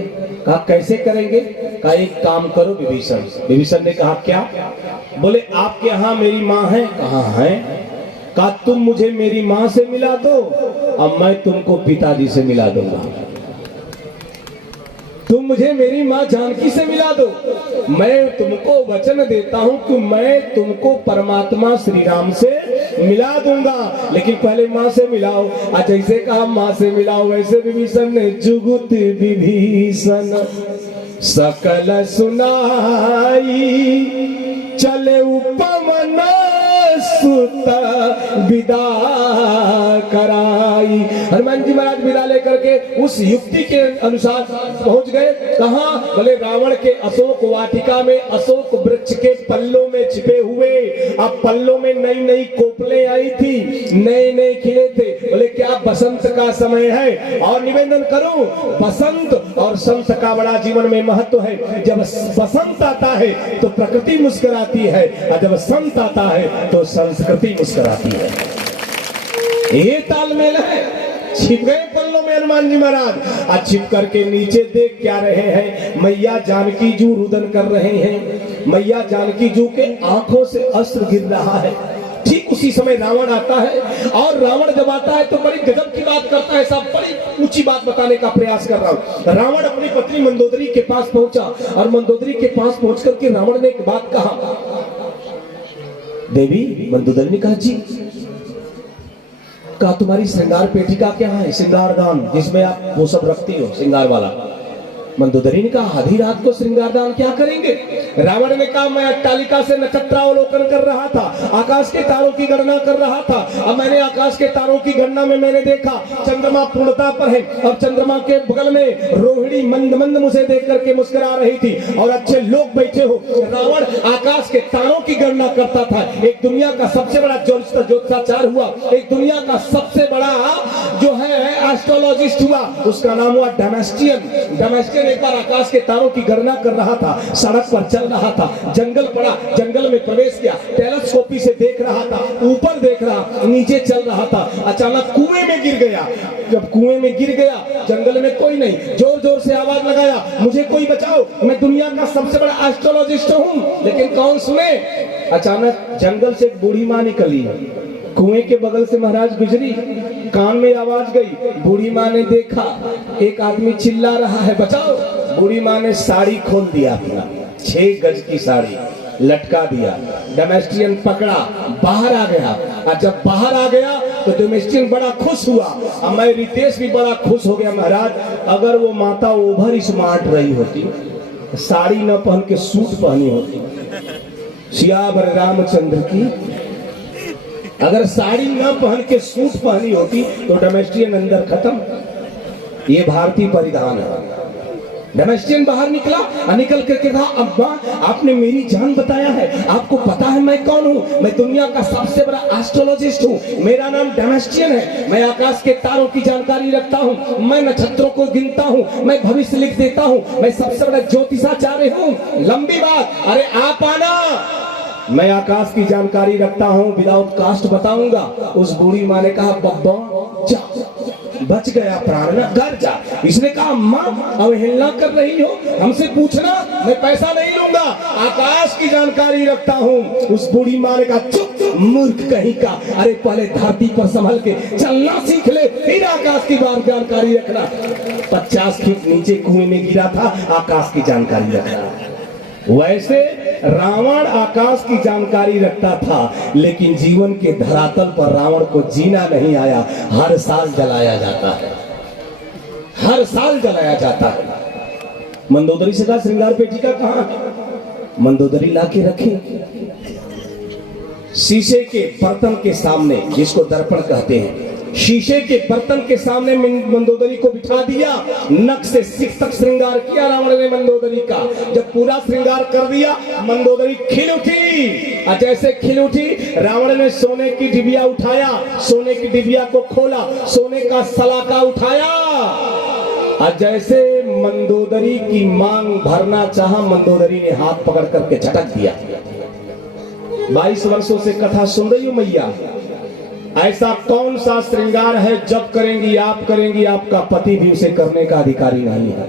कहा कैसे करेंगे? कहा एक काम करो विभीषण। विभीषण ने कहा क्या? बोले आपके यहाँ मेरी माँ है। कहा है। कहा तुम मुझे मेरी माँ से मिला दो, अब मैं तुमको पिताजी से मिला दूंगा। तुम मुझे मेरी माँ जानकी से मिला दो, मैं तुमको वचन देता हूं कि मैं तुमको परमात्मा श्री राम से मिला दूंगा, लेकिन पहले माँ से मिलाओ। जैसे कहा माँ से मिलाओ, वैसे विभीषण ने जुगुत विभीषण सकल सुनाई, चले उपमन सुत विदा कराई। हनुमान जी महाराज विदा लेकर के उस युक्ति के अनुसार पहुंच गए। कहा? बोले रावण के अशोक वाटिका में, अशोक वृक्ष के पल्लों में छिपे हुए। अब पल्लों में नई नई कोपलें आई थी, नए नए खिले थे। बोले क्या बसंत का समय है? और निवेदन करूं, बसंत और संत का बड़ा जीवन में महत्व है। जब बसंत आता है तो प्रकृति मुस्कुराती है, और जब संत आता है तो संस्कृति मुस्कुराती है। ये तालमेल है। छिप गए पल्लों में हनुमान जी महाराज। आज छिप करके नीचे देख क्या रहे हैं? मैया जानकी जू रुदन कर रहे हैं। मैया जानकी जू के आंखों से अस्त्र गिर रहा है। ठीक उसी समय रावण आता है, और रावण जब आता है तो बड़ी गजब की बात करता है। सब बड़ी ऊंची बात बताने का प्रयास कर रहा हूं। रावण अपनी पत्नी मंदोदरी के पास पहुंचा, और मंदोदरी के पास पहुंच करके रावण ने एक बात कहा। देवी मंदोदरी ने कहा, जी कहा तुम्हारी श्रृंगार पेटिका क्या है? श्रृंगार दान जिसमें आप वो सब रखती हो, श्रृंगार वाला। मंदोदरी ने कहा, आधी रात को श्रृंगार दान क्या करेंगे? रावण ने कहा, मैं अट्टालिका से नक्षत्रावलोकन कर रहा था, आकाश के तारों की गणना कर रहा था। अब मैंने आकाश के तारों की गणना में मैंने देखा चंद्रमा पूर्णता पर है, और चंद्रमा के बगल में रोहिणी मंद मंद मुझे देख करके मुस्कुरा रही थी, और अच्छे लोग बैठे हो। रावण आकाश के तारों की गणना करता था। एक दुनिया का सबसे बड़ा ज्योतिषाचार हुआ, एक दुनिया का सबसे बड़ा जो है एस्ट्रोलॉजिस्ट हुआ, उसका नाम हुआ डेमेस्टियन। डेमेस्टियन एक बार आकाश के तारों की गणना कर रहा था, सड़क पर चल रहा था, जंगल पड़ा, जंगल में प्रवेश किया, टेलीस्कोपी से देख रहा था, ऊपर देख रहा, नीचे चल रहा था, अचानक कुएं में गिर गया। जब कुएं में गिर गया, जंगल में कोई नहीं, जोर जोर से आवाज लगाया, मुझे कोई बचाओ, मैं दुनिया का सबसे बड़ा एस्ट्रोलॉजिस्ट हूं। लेकिन कौन सुने? अचानक जंगल से एक बूढ़ी माँ निकली, कुएं के बगल से महाराज गुजरी, कान में आवाज गई। बूढ़ी माँ ने देखा एक आदमी चिल्ला रहा है, बचाओ। बूढ़ी माँ ने साड़ी खोल दिया, अपना 6 गज की साड़ी लटका दिया। डेमेस्टियन पकड़ा, बाहर आ गया, और जब बाहर आ गया तो डेमेस्टियन बड़ा खुश हुआ, और मैं रितेश भी बड़ा खुश हो गया। महाराज अगर वो माता ओवर स्मार्ट रही होती, साड़ी न पहन के सूट पहनी होती, सियावर रामचंद्र की, अगर साड़ी न पहन के सूट पहनी होती तो डेमेस्टियन अंदर खत्म। ये भारतीय परिधान है। डेमेस्टियन बाहर निकला, निकल करके कहा, अब्बा आपने मेरी जान बताया है, आपको पता है मैं कौन हूँ? मैं दुनिया का सबसे बड़ा एस्ट्रोलॉजिस्ट हूँ, मेरा नाम डेमेस्टियन है, मैं आकाश के तारों की जानकारी रखता हूँ, मैं नक्षत्रों को गिनता हूँ, मैं भविष्य लिख देता हूँ, मैं सबसे बड़ा ज्योतिषाचार्य हूँ। लंबी बात, अरे आप आना, मैं आकाश की जानकारी रखता हूँ, विदाउट कास्ट बताऊंगा। उस बूढ़ी माँ ने कहा, बब्बा जा, बच गया प्राण, ना घर जा। इसने कहा, माँ अवहेलना कर रही हो, हमसे पूछना, मैं पैसा नहीं लूंगा, आकाश की जानकारी रखता हूँ। उस बूढ़ी माँ ने कहा, चुप मूर्ख कहीं का, अरे पहले धरती पर संभल के चलना सीख ले, फिर आकाश की जानकारी रखना। 50 फीट नीचे कुएं में गिरा था, आकाश की जानकारी रखना। वैसे रावण आकाश की जानकारी रखता था, लेकिन जीवन के धरातल पर रावण को जीना नहीं आया। हर साल जलाया जाता है, हर साल जलाया जाता है। मंदोदरी से कहा, श्रृंगार पेटिका कहाँ है? मंदोदरी लाके रखे शीशे के बर्तन के सामने, जिसको दर्पण कहते हैं। शीशे के बर्तन के सामने मंदोदरी को बिठा दिया, नख से सिख तक श्रृंगार किया रावण ने मंदोदरी का। जब पूरा श्रृंगार कर दिया, मंदोदरी खिल उठी, और जैसे खिल उठी, रावण ने सोने की डिबिया उठाया, सोने की डिबिया को खोला, सोने का सलाका उठाया, और जैसे मंदोदरी की मांग भरना चाहा, मंदोदरी ने हाथ पकड़ करके झटक दिया। 22 वर्षों से कथा सुन रही हूं मैया, ऐसा कौन सा श्रृंगार है जब करेंगी आप, करेंगी आपका पति भी उसे करने का अधिकारी नहीं है?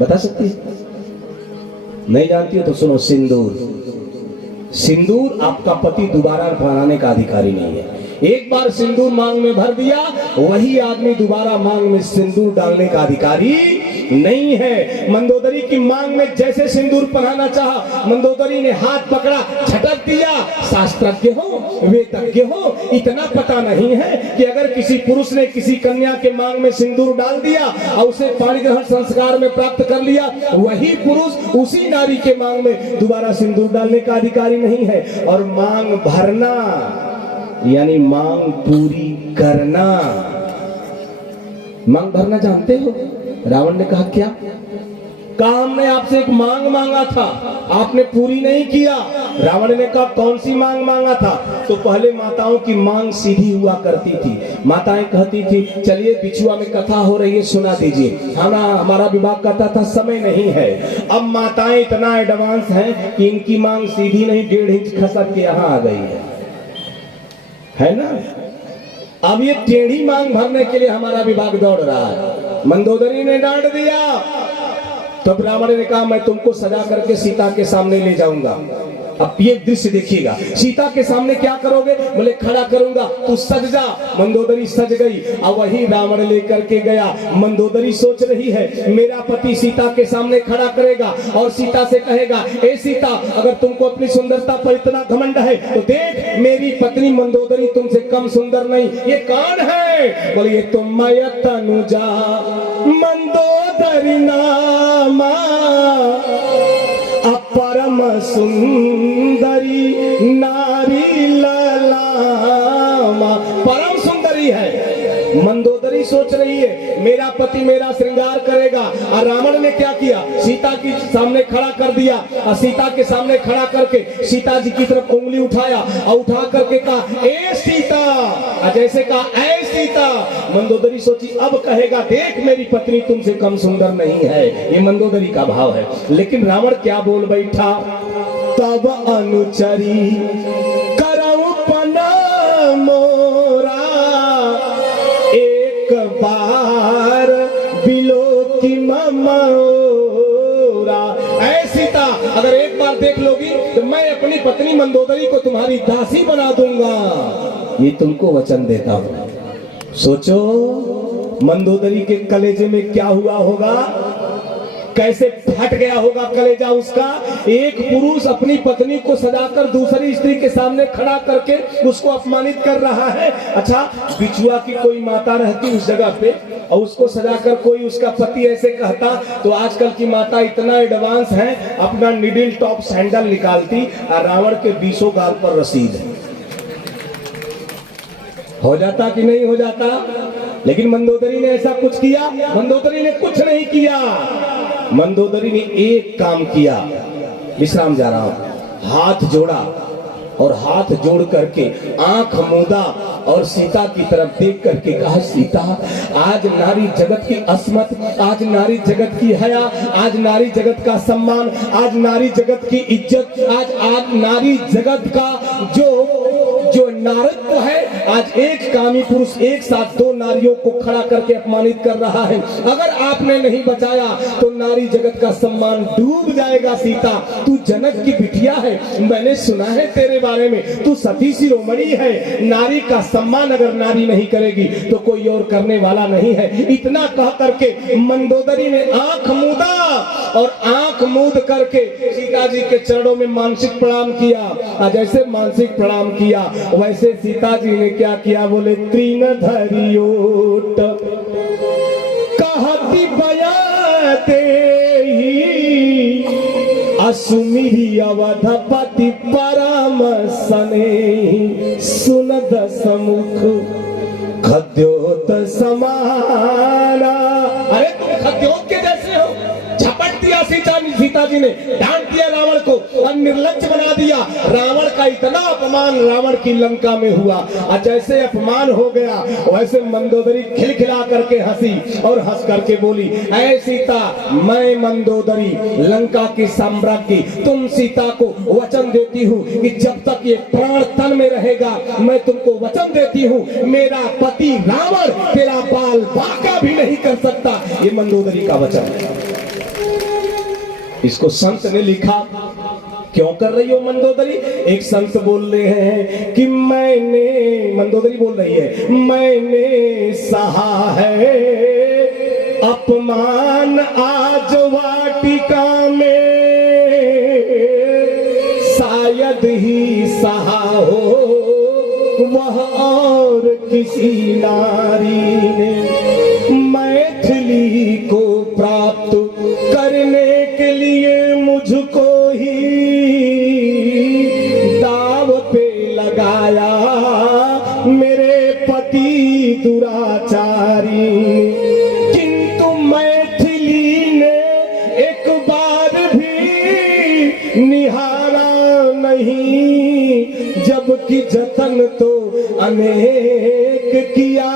बता सकती है? नहीं जानती हो तो सुनो, सिंदूर। सिंदूर आपका पति दोबारा बनाने का अधिकारी नहीं है। एक बार सिंदूर मांग में भर दिया, वही आदमी दोबारा मांग में सिंदूर डालने का अधिकारी नहीं है। मंदोदरी की मांग में जैसे सिंदूर पहनाना चाहा, मंदोदरी ने हाथ पकड़ा, झटक दिया, शास्त्रज्ञ हो, वेदज्ञ हो, इतना पता नहीं है कि अगर किसी पुरुष ने किसी कन्या के मांग में सिंदूर डाल दिया और उसे पाणी ग्रहण संस्कार में प्राप्त कर लिया, वही पुरुष उसी नारी के मांग में दोबारा सिंदूर डालने का अधिकारी नहीं है। और मांग भरना यानी मांग पूरी करना। मांग भरना जानते हो? रावण ने कहा क्या? कहा हमने आपसे एक मांग मांगा था, आपने पूरी नहीं किया। रावण ने कहा कौन सी मांग मांगा था? तो पहले माताओं की मांग सीधी हुआ करती थी। माताएं कहती थी चलिए बिछुआ में कथा हो रही है, सुना दीजिए। हमारा विवाह कहता था समय नहीं है। अब माताएं इतना एडवांस हैं कि इनकी मांग सीधी नहीं 1.5 इंच खसक के यहाँ आ गई है ना। अब ये टेढ़ी मांग भरने के लिए हमारा विभाग दौड़ रहा है। मंदोदरी ने डांट दिया। तब रावण ने कहा मैं तुमको सजा करके सीता के सामने ले जाऊंगा। अब ये दृश्य देखिएगा, सीता के सामने क्या करोगे? बोले खड़ा करूंगा, तू सज जा। मंदोदरी सज गई। अब वही रावण लेकर के गया। मंदोदरी सोच रही है मेरा पति सीता के सामने खड़ा करेगा और सीता से कहेगा ए सीता, अगर तुमको अपनी सुंदरता पर इतना घमंड है तो देख मेरी पत्नी मंदोदरी तुमसे कम सुंदर नहीं। ये कौन है? बोले ये तो मैं तनुजा मंदोदरी नामा परम सुंदरी नारी ललामा। परम सुंदरी है। मंदोदरी सोच रही है मेरा पति मेरा श्रृंगार करेगा। और रावण ने क्या किया? सीता के सामने खड़ा कर दिया। और सीता के सामने खड़ा करके सीता जी की तरफ उंगली उठाया और उठा करके कहा ए सीता। और जैसे कहा ए सीता, मंदोदरी सोची अब कहेगा देख मेरी पत्नी तुमसे कम सुंदर नहीं है। ये मंदोदरी का भाव है। लेकिन रावण क्या बोल बैठा? तब अनुचरी करऊ पना मोरा एक बार बिलो की ममोरा। ऐ सीता, अगर एक बार देख लोगी तो मैं अपनी पत्नी मंदोदरी को तुम्हारी दासी बना दूंगा। ये तुमको वचन देता हूं। सोचो मंदोदरी के कलेजे में क्या हुआ होगा, कैसे फट गया होगा कलेजा उसका। एक पुरुष अपनी पत्नी को सजाकर दूसरी स्त्री के सामने खड़ा करके उसको अपमानित कर रहा है। अच्छा, बिछुआ की कोई माता रहती उस जगह पे और उसको सजाकर कोई उसका पति ऐसे कहता तो आजकल की माता इतना एडवांस है, अपना निडिल टॉप सैंडल निकालती और रावण के 20 गाल पर रसीद हो जाता कि नहीं हो जाता। लेकिन मंदोदरी ने ऐसा कुछ किया? मंदोदरी ने कुछ नहीं किया। मंदोदरी ने एक काम किया। विश्राम जा रहा हूं। हाथ जोड़ा और हाथ जोड़ करके आंख मूंदा और सीता की तरफ देख करके कहा सीता, आज नारी जगत की अस्मत, आज नारी जगत की हया, आज नारी जगत का सम्मान, आज नारी जगत की इज्जत, आज नारी जगत का जो नारत्व है, आज एक कामी पुरुष एक साथ 2 नारियों को खड़ा करके अपमानित कर रहा है। अगर आपने नहीं बचाया तो नारी जगत का सम्मान डूब जाएगा। सीता, तू जनक की बिटिया है, मैंने सुना है तेरे बारे में, तू सती शिरोमणि है। नारी का सम्मान अगर नारी नहीं करेगी तो कोई और करने वाला नहीं है। इतना कह करके मंदोदरी ने आंख मूंदा और आंख मूंद करके सीता जी के चरणों में मानसिक प्रणाम किया। जैसे मानसिक प्रणाम किया वैसे सीता जी ने क्या किया? बोले तीन धरियोट कहती बयाते ही असुमिरी अवधपति परम सने सुनद समुख खद्योत समाना। अरे तुम खद्योत के जैसे हो। झपट दिया सीता जी ने, डांट दिया रावण को और निर्लज्ज बना दिया। रावण का इतना अपमान रावण की लंका में हुआ। और जैसे अपमान हो गया वैसे मंदोदरी खिलखिला करके हंसी और हंस करके बोली, ऐ सीता, मैं मंदोदरी लंका की साम्राज्ञी तुम सीता को वचन देती हूँ कि जब तक ये प्राण तन में रहेगा मैं तुमको वचन देती हूँ मेरा पति रावण तेरा बाल बांका भी नहीं कर सकता। ये मंदोदरी का वचन है। इसको संत ने लिखा, क्यों कर रही हो मंदोदरी? एक संत बोल रहे हैं कि मैंने, मंदोदरी बोल रही है, मैंने सहा है अपमान आज वाटिका में, शायद ही वह और किसी नारी ने मैथिली को प्राप्त करने के लिए मुझको ही दाव पे लगाया। मेरे पति दुराचारी, किंतु मैथिली ने एक बार भी निहारा नहीं, जबकि जतन तो अनेक किया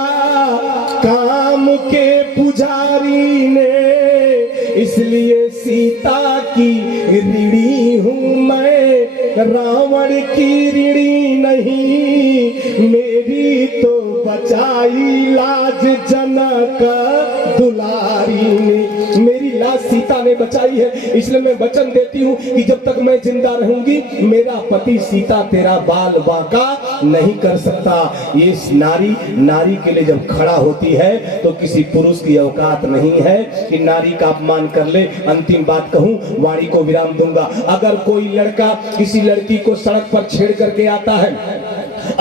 काम के पुजारी ने। इसलिए सीता की ऋणी हूँ मैं, रावण की ऋणी नहीं। मेरी तो बचाई लाज जनक दुलारी ने, मेरी लाज सीता ने बचाई है। इसलिए मैं वचन देती हूँ कि जब तक मैं जिंदा रहूंगी मेरा पति सीता तेरा बाल बांका नहीं कर सकता। ये नारी के लिए जब खड़ा होती है तो किसी पुरुष की औकात नहीं है कि नारी का अपमान कर ले। अंतिम बात कहूं, वाणी को विराम दूंगा। अगर कोई लड़का किसी लड़की को सड़क पर छेड़ करके आता है,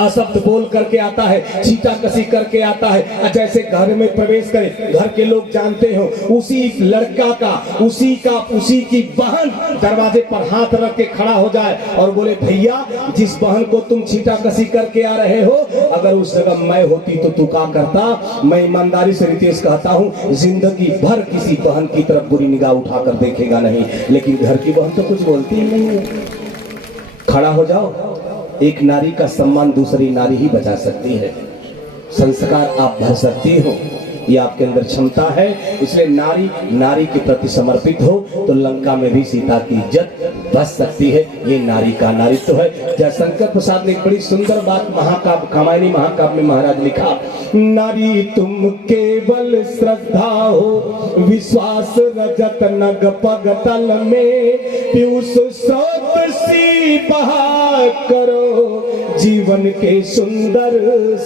अशब्द बोल करके आता है, छीटा कसी करके आता है, जैसे घर में प्रवेश करे, घर के लोग जानते हो, उसी लड़का का उसी की बहन दरवाजे पर हाथ रख के खड़ा हो जाए और बोले भैया जिस बहन को तुम छीटा कसी करके आ रहे हो, अगर उस जगह मैं होती तो तू क्या करता। मैं ईमानदारी से रितेश कहता हूँ, जिंदगी भर किसी बहन की तरफ बुरी निगाह उठाकर देखेगा नहीं, लेकिन घर की बहन तो कुछ बोलती ही नहीं है। खड़ा हो जाओ। एक नारी का सम्मान दूसरी नारी ही बचा सकती है। संस्कार आप भर सकती हो, ये आपके अंदर क्षमता है। इसलिए नारी के प्रति समर्पित हो तो लंका में भी सीता की इज्जत बच सकती है। ये नारी का नारित्व है। जयशंकर प्रसाद ने एक बड़ी सुंदर बात महाकाव्य कामायनी महाकाव्य में महाराज लिखा, नारी तुम केवल श्रद्धा हो, विश्वास रजत नग पग तल में, पीयूष स्रोत सी बहा करो जीवन के सुंदर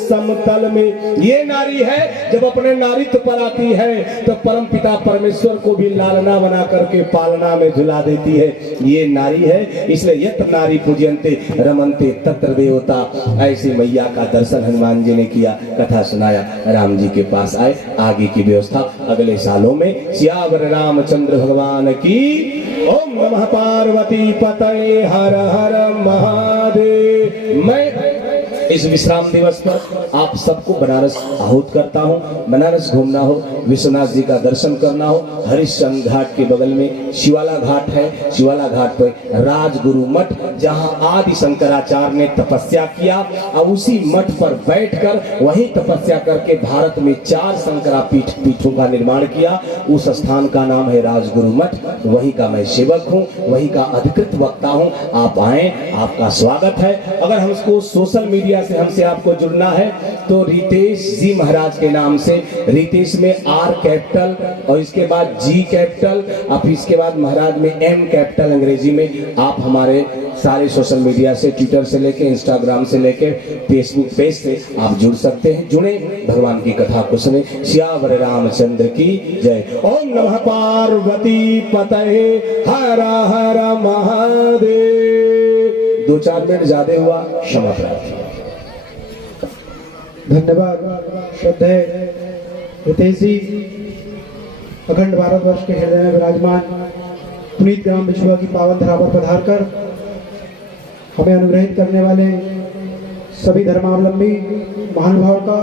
समतल में। ये नारी है जब अपने नारित्व पर आती है तो परम पिता परमेश्वर को भी लालना बना करके पालना में झुला देती है। ये नारी है। इसलिए यत नारी पूजयन्ते रमन्ते तत्र देवता। ऐसी मैया का दर्शन हनुमान जी ने किया, कथा सुनाया, राम जी के पास आए। आगे की व्यवस्था अगले सालों में। सियावर रामचंद्र भगवान की। ओम नमः पार्वती पतये हर हर महादेव। मैं इस विश्राम दिवस पर आप सबको बनारस आहूत करता हूँ। बनारस घूमना हो, विश्वनाथ जी का दर्शन करना हो, हरिश्चंद्र घाट के बगल में शिवाला घाट है। शिवाला घाट पर राजगुरु मठ, जहाँ आदि शंकराचार्य ने तपस्या किया और उसी मठ पर बैठकर वहीं तपस्या करके भारत में 4 शंकरा पीठों का निर्माण किया। उस स्थान का नाम है राजगुरु मठ। वहीं का मैं सेवक हूँ, वहीं का अधिकृत वक्ता हूँ। आप आए, आपका स्वागत है। अगर हमको सोशल मीडिया से हमसे आपको जुड़ना है तो रितेश जी महाराज के नाम से, रितेश में R कैपिटल और इसके बाद G कैपिटल और फिर इसके बाद महाराज में M कैपिटल अंग्रेजी में। आप हमारे सारे सोशल मीडिया से, ट्विटर से लेके इंस्टाग्राम से लेके फेसबुक पेज से आप जुड़ सकते हैं। जुड़े, भगवान की कथा को सुने। सियावर रामचंद्र की जय। ओम नमः पार्वती पतये हर हर महादेव। 2-4 मिनट ज्यादा हुआ, क्षमा प्रार्थी। धन्यवाद श्रद्धेय रितेश जी। अखंड भारतवर्ष के हृदय में विराजमान पुनीत ग्राम विश्व की पावन धरा पर पधार कर हमें अनुग्रहित करने वाले सभी धर्मावलंबी महानुभाव का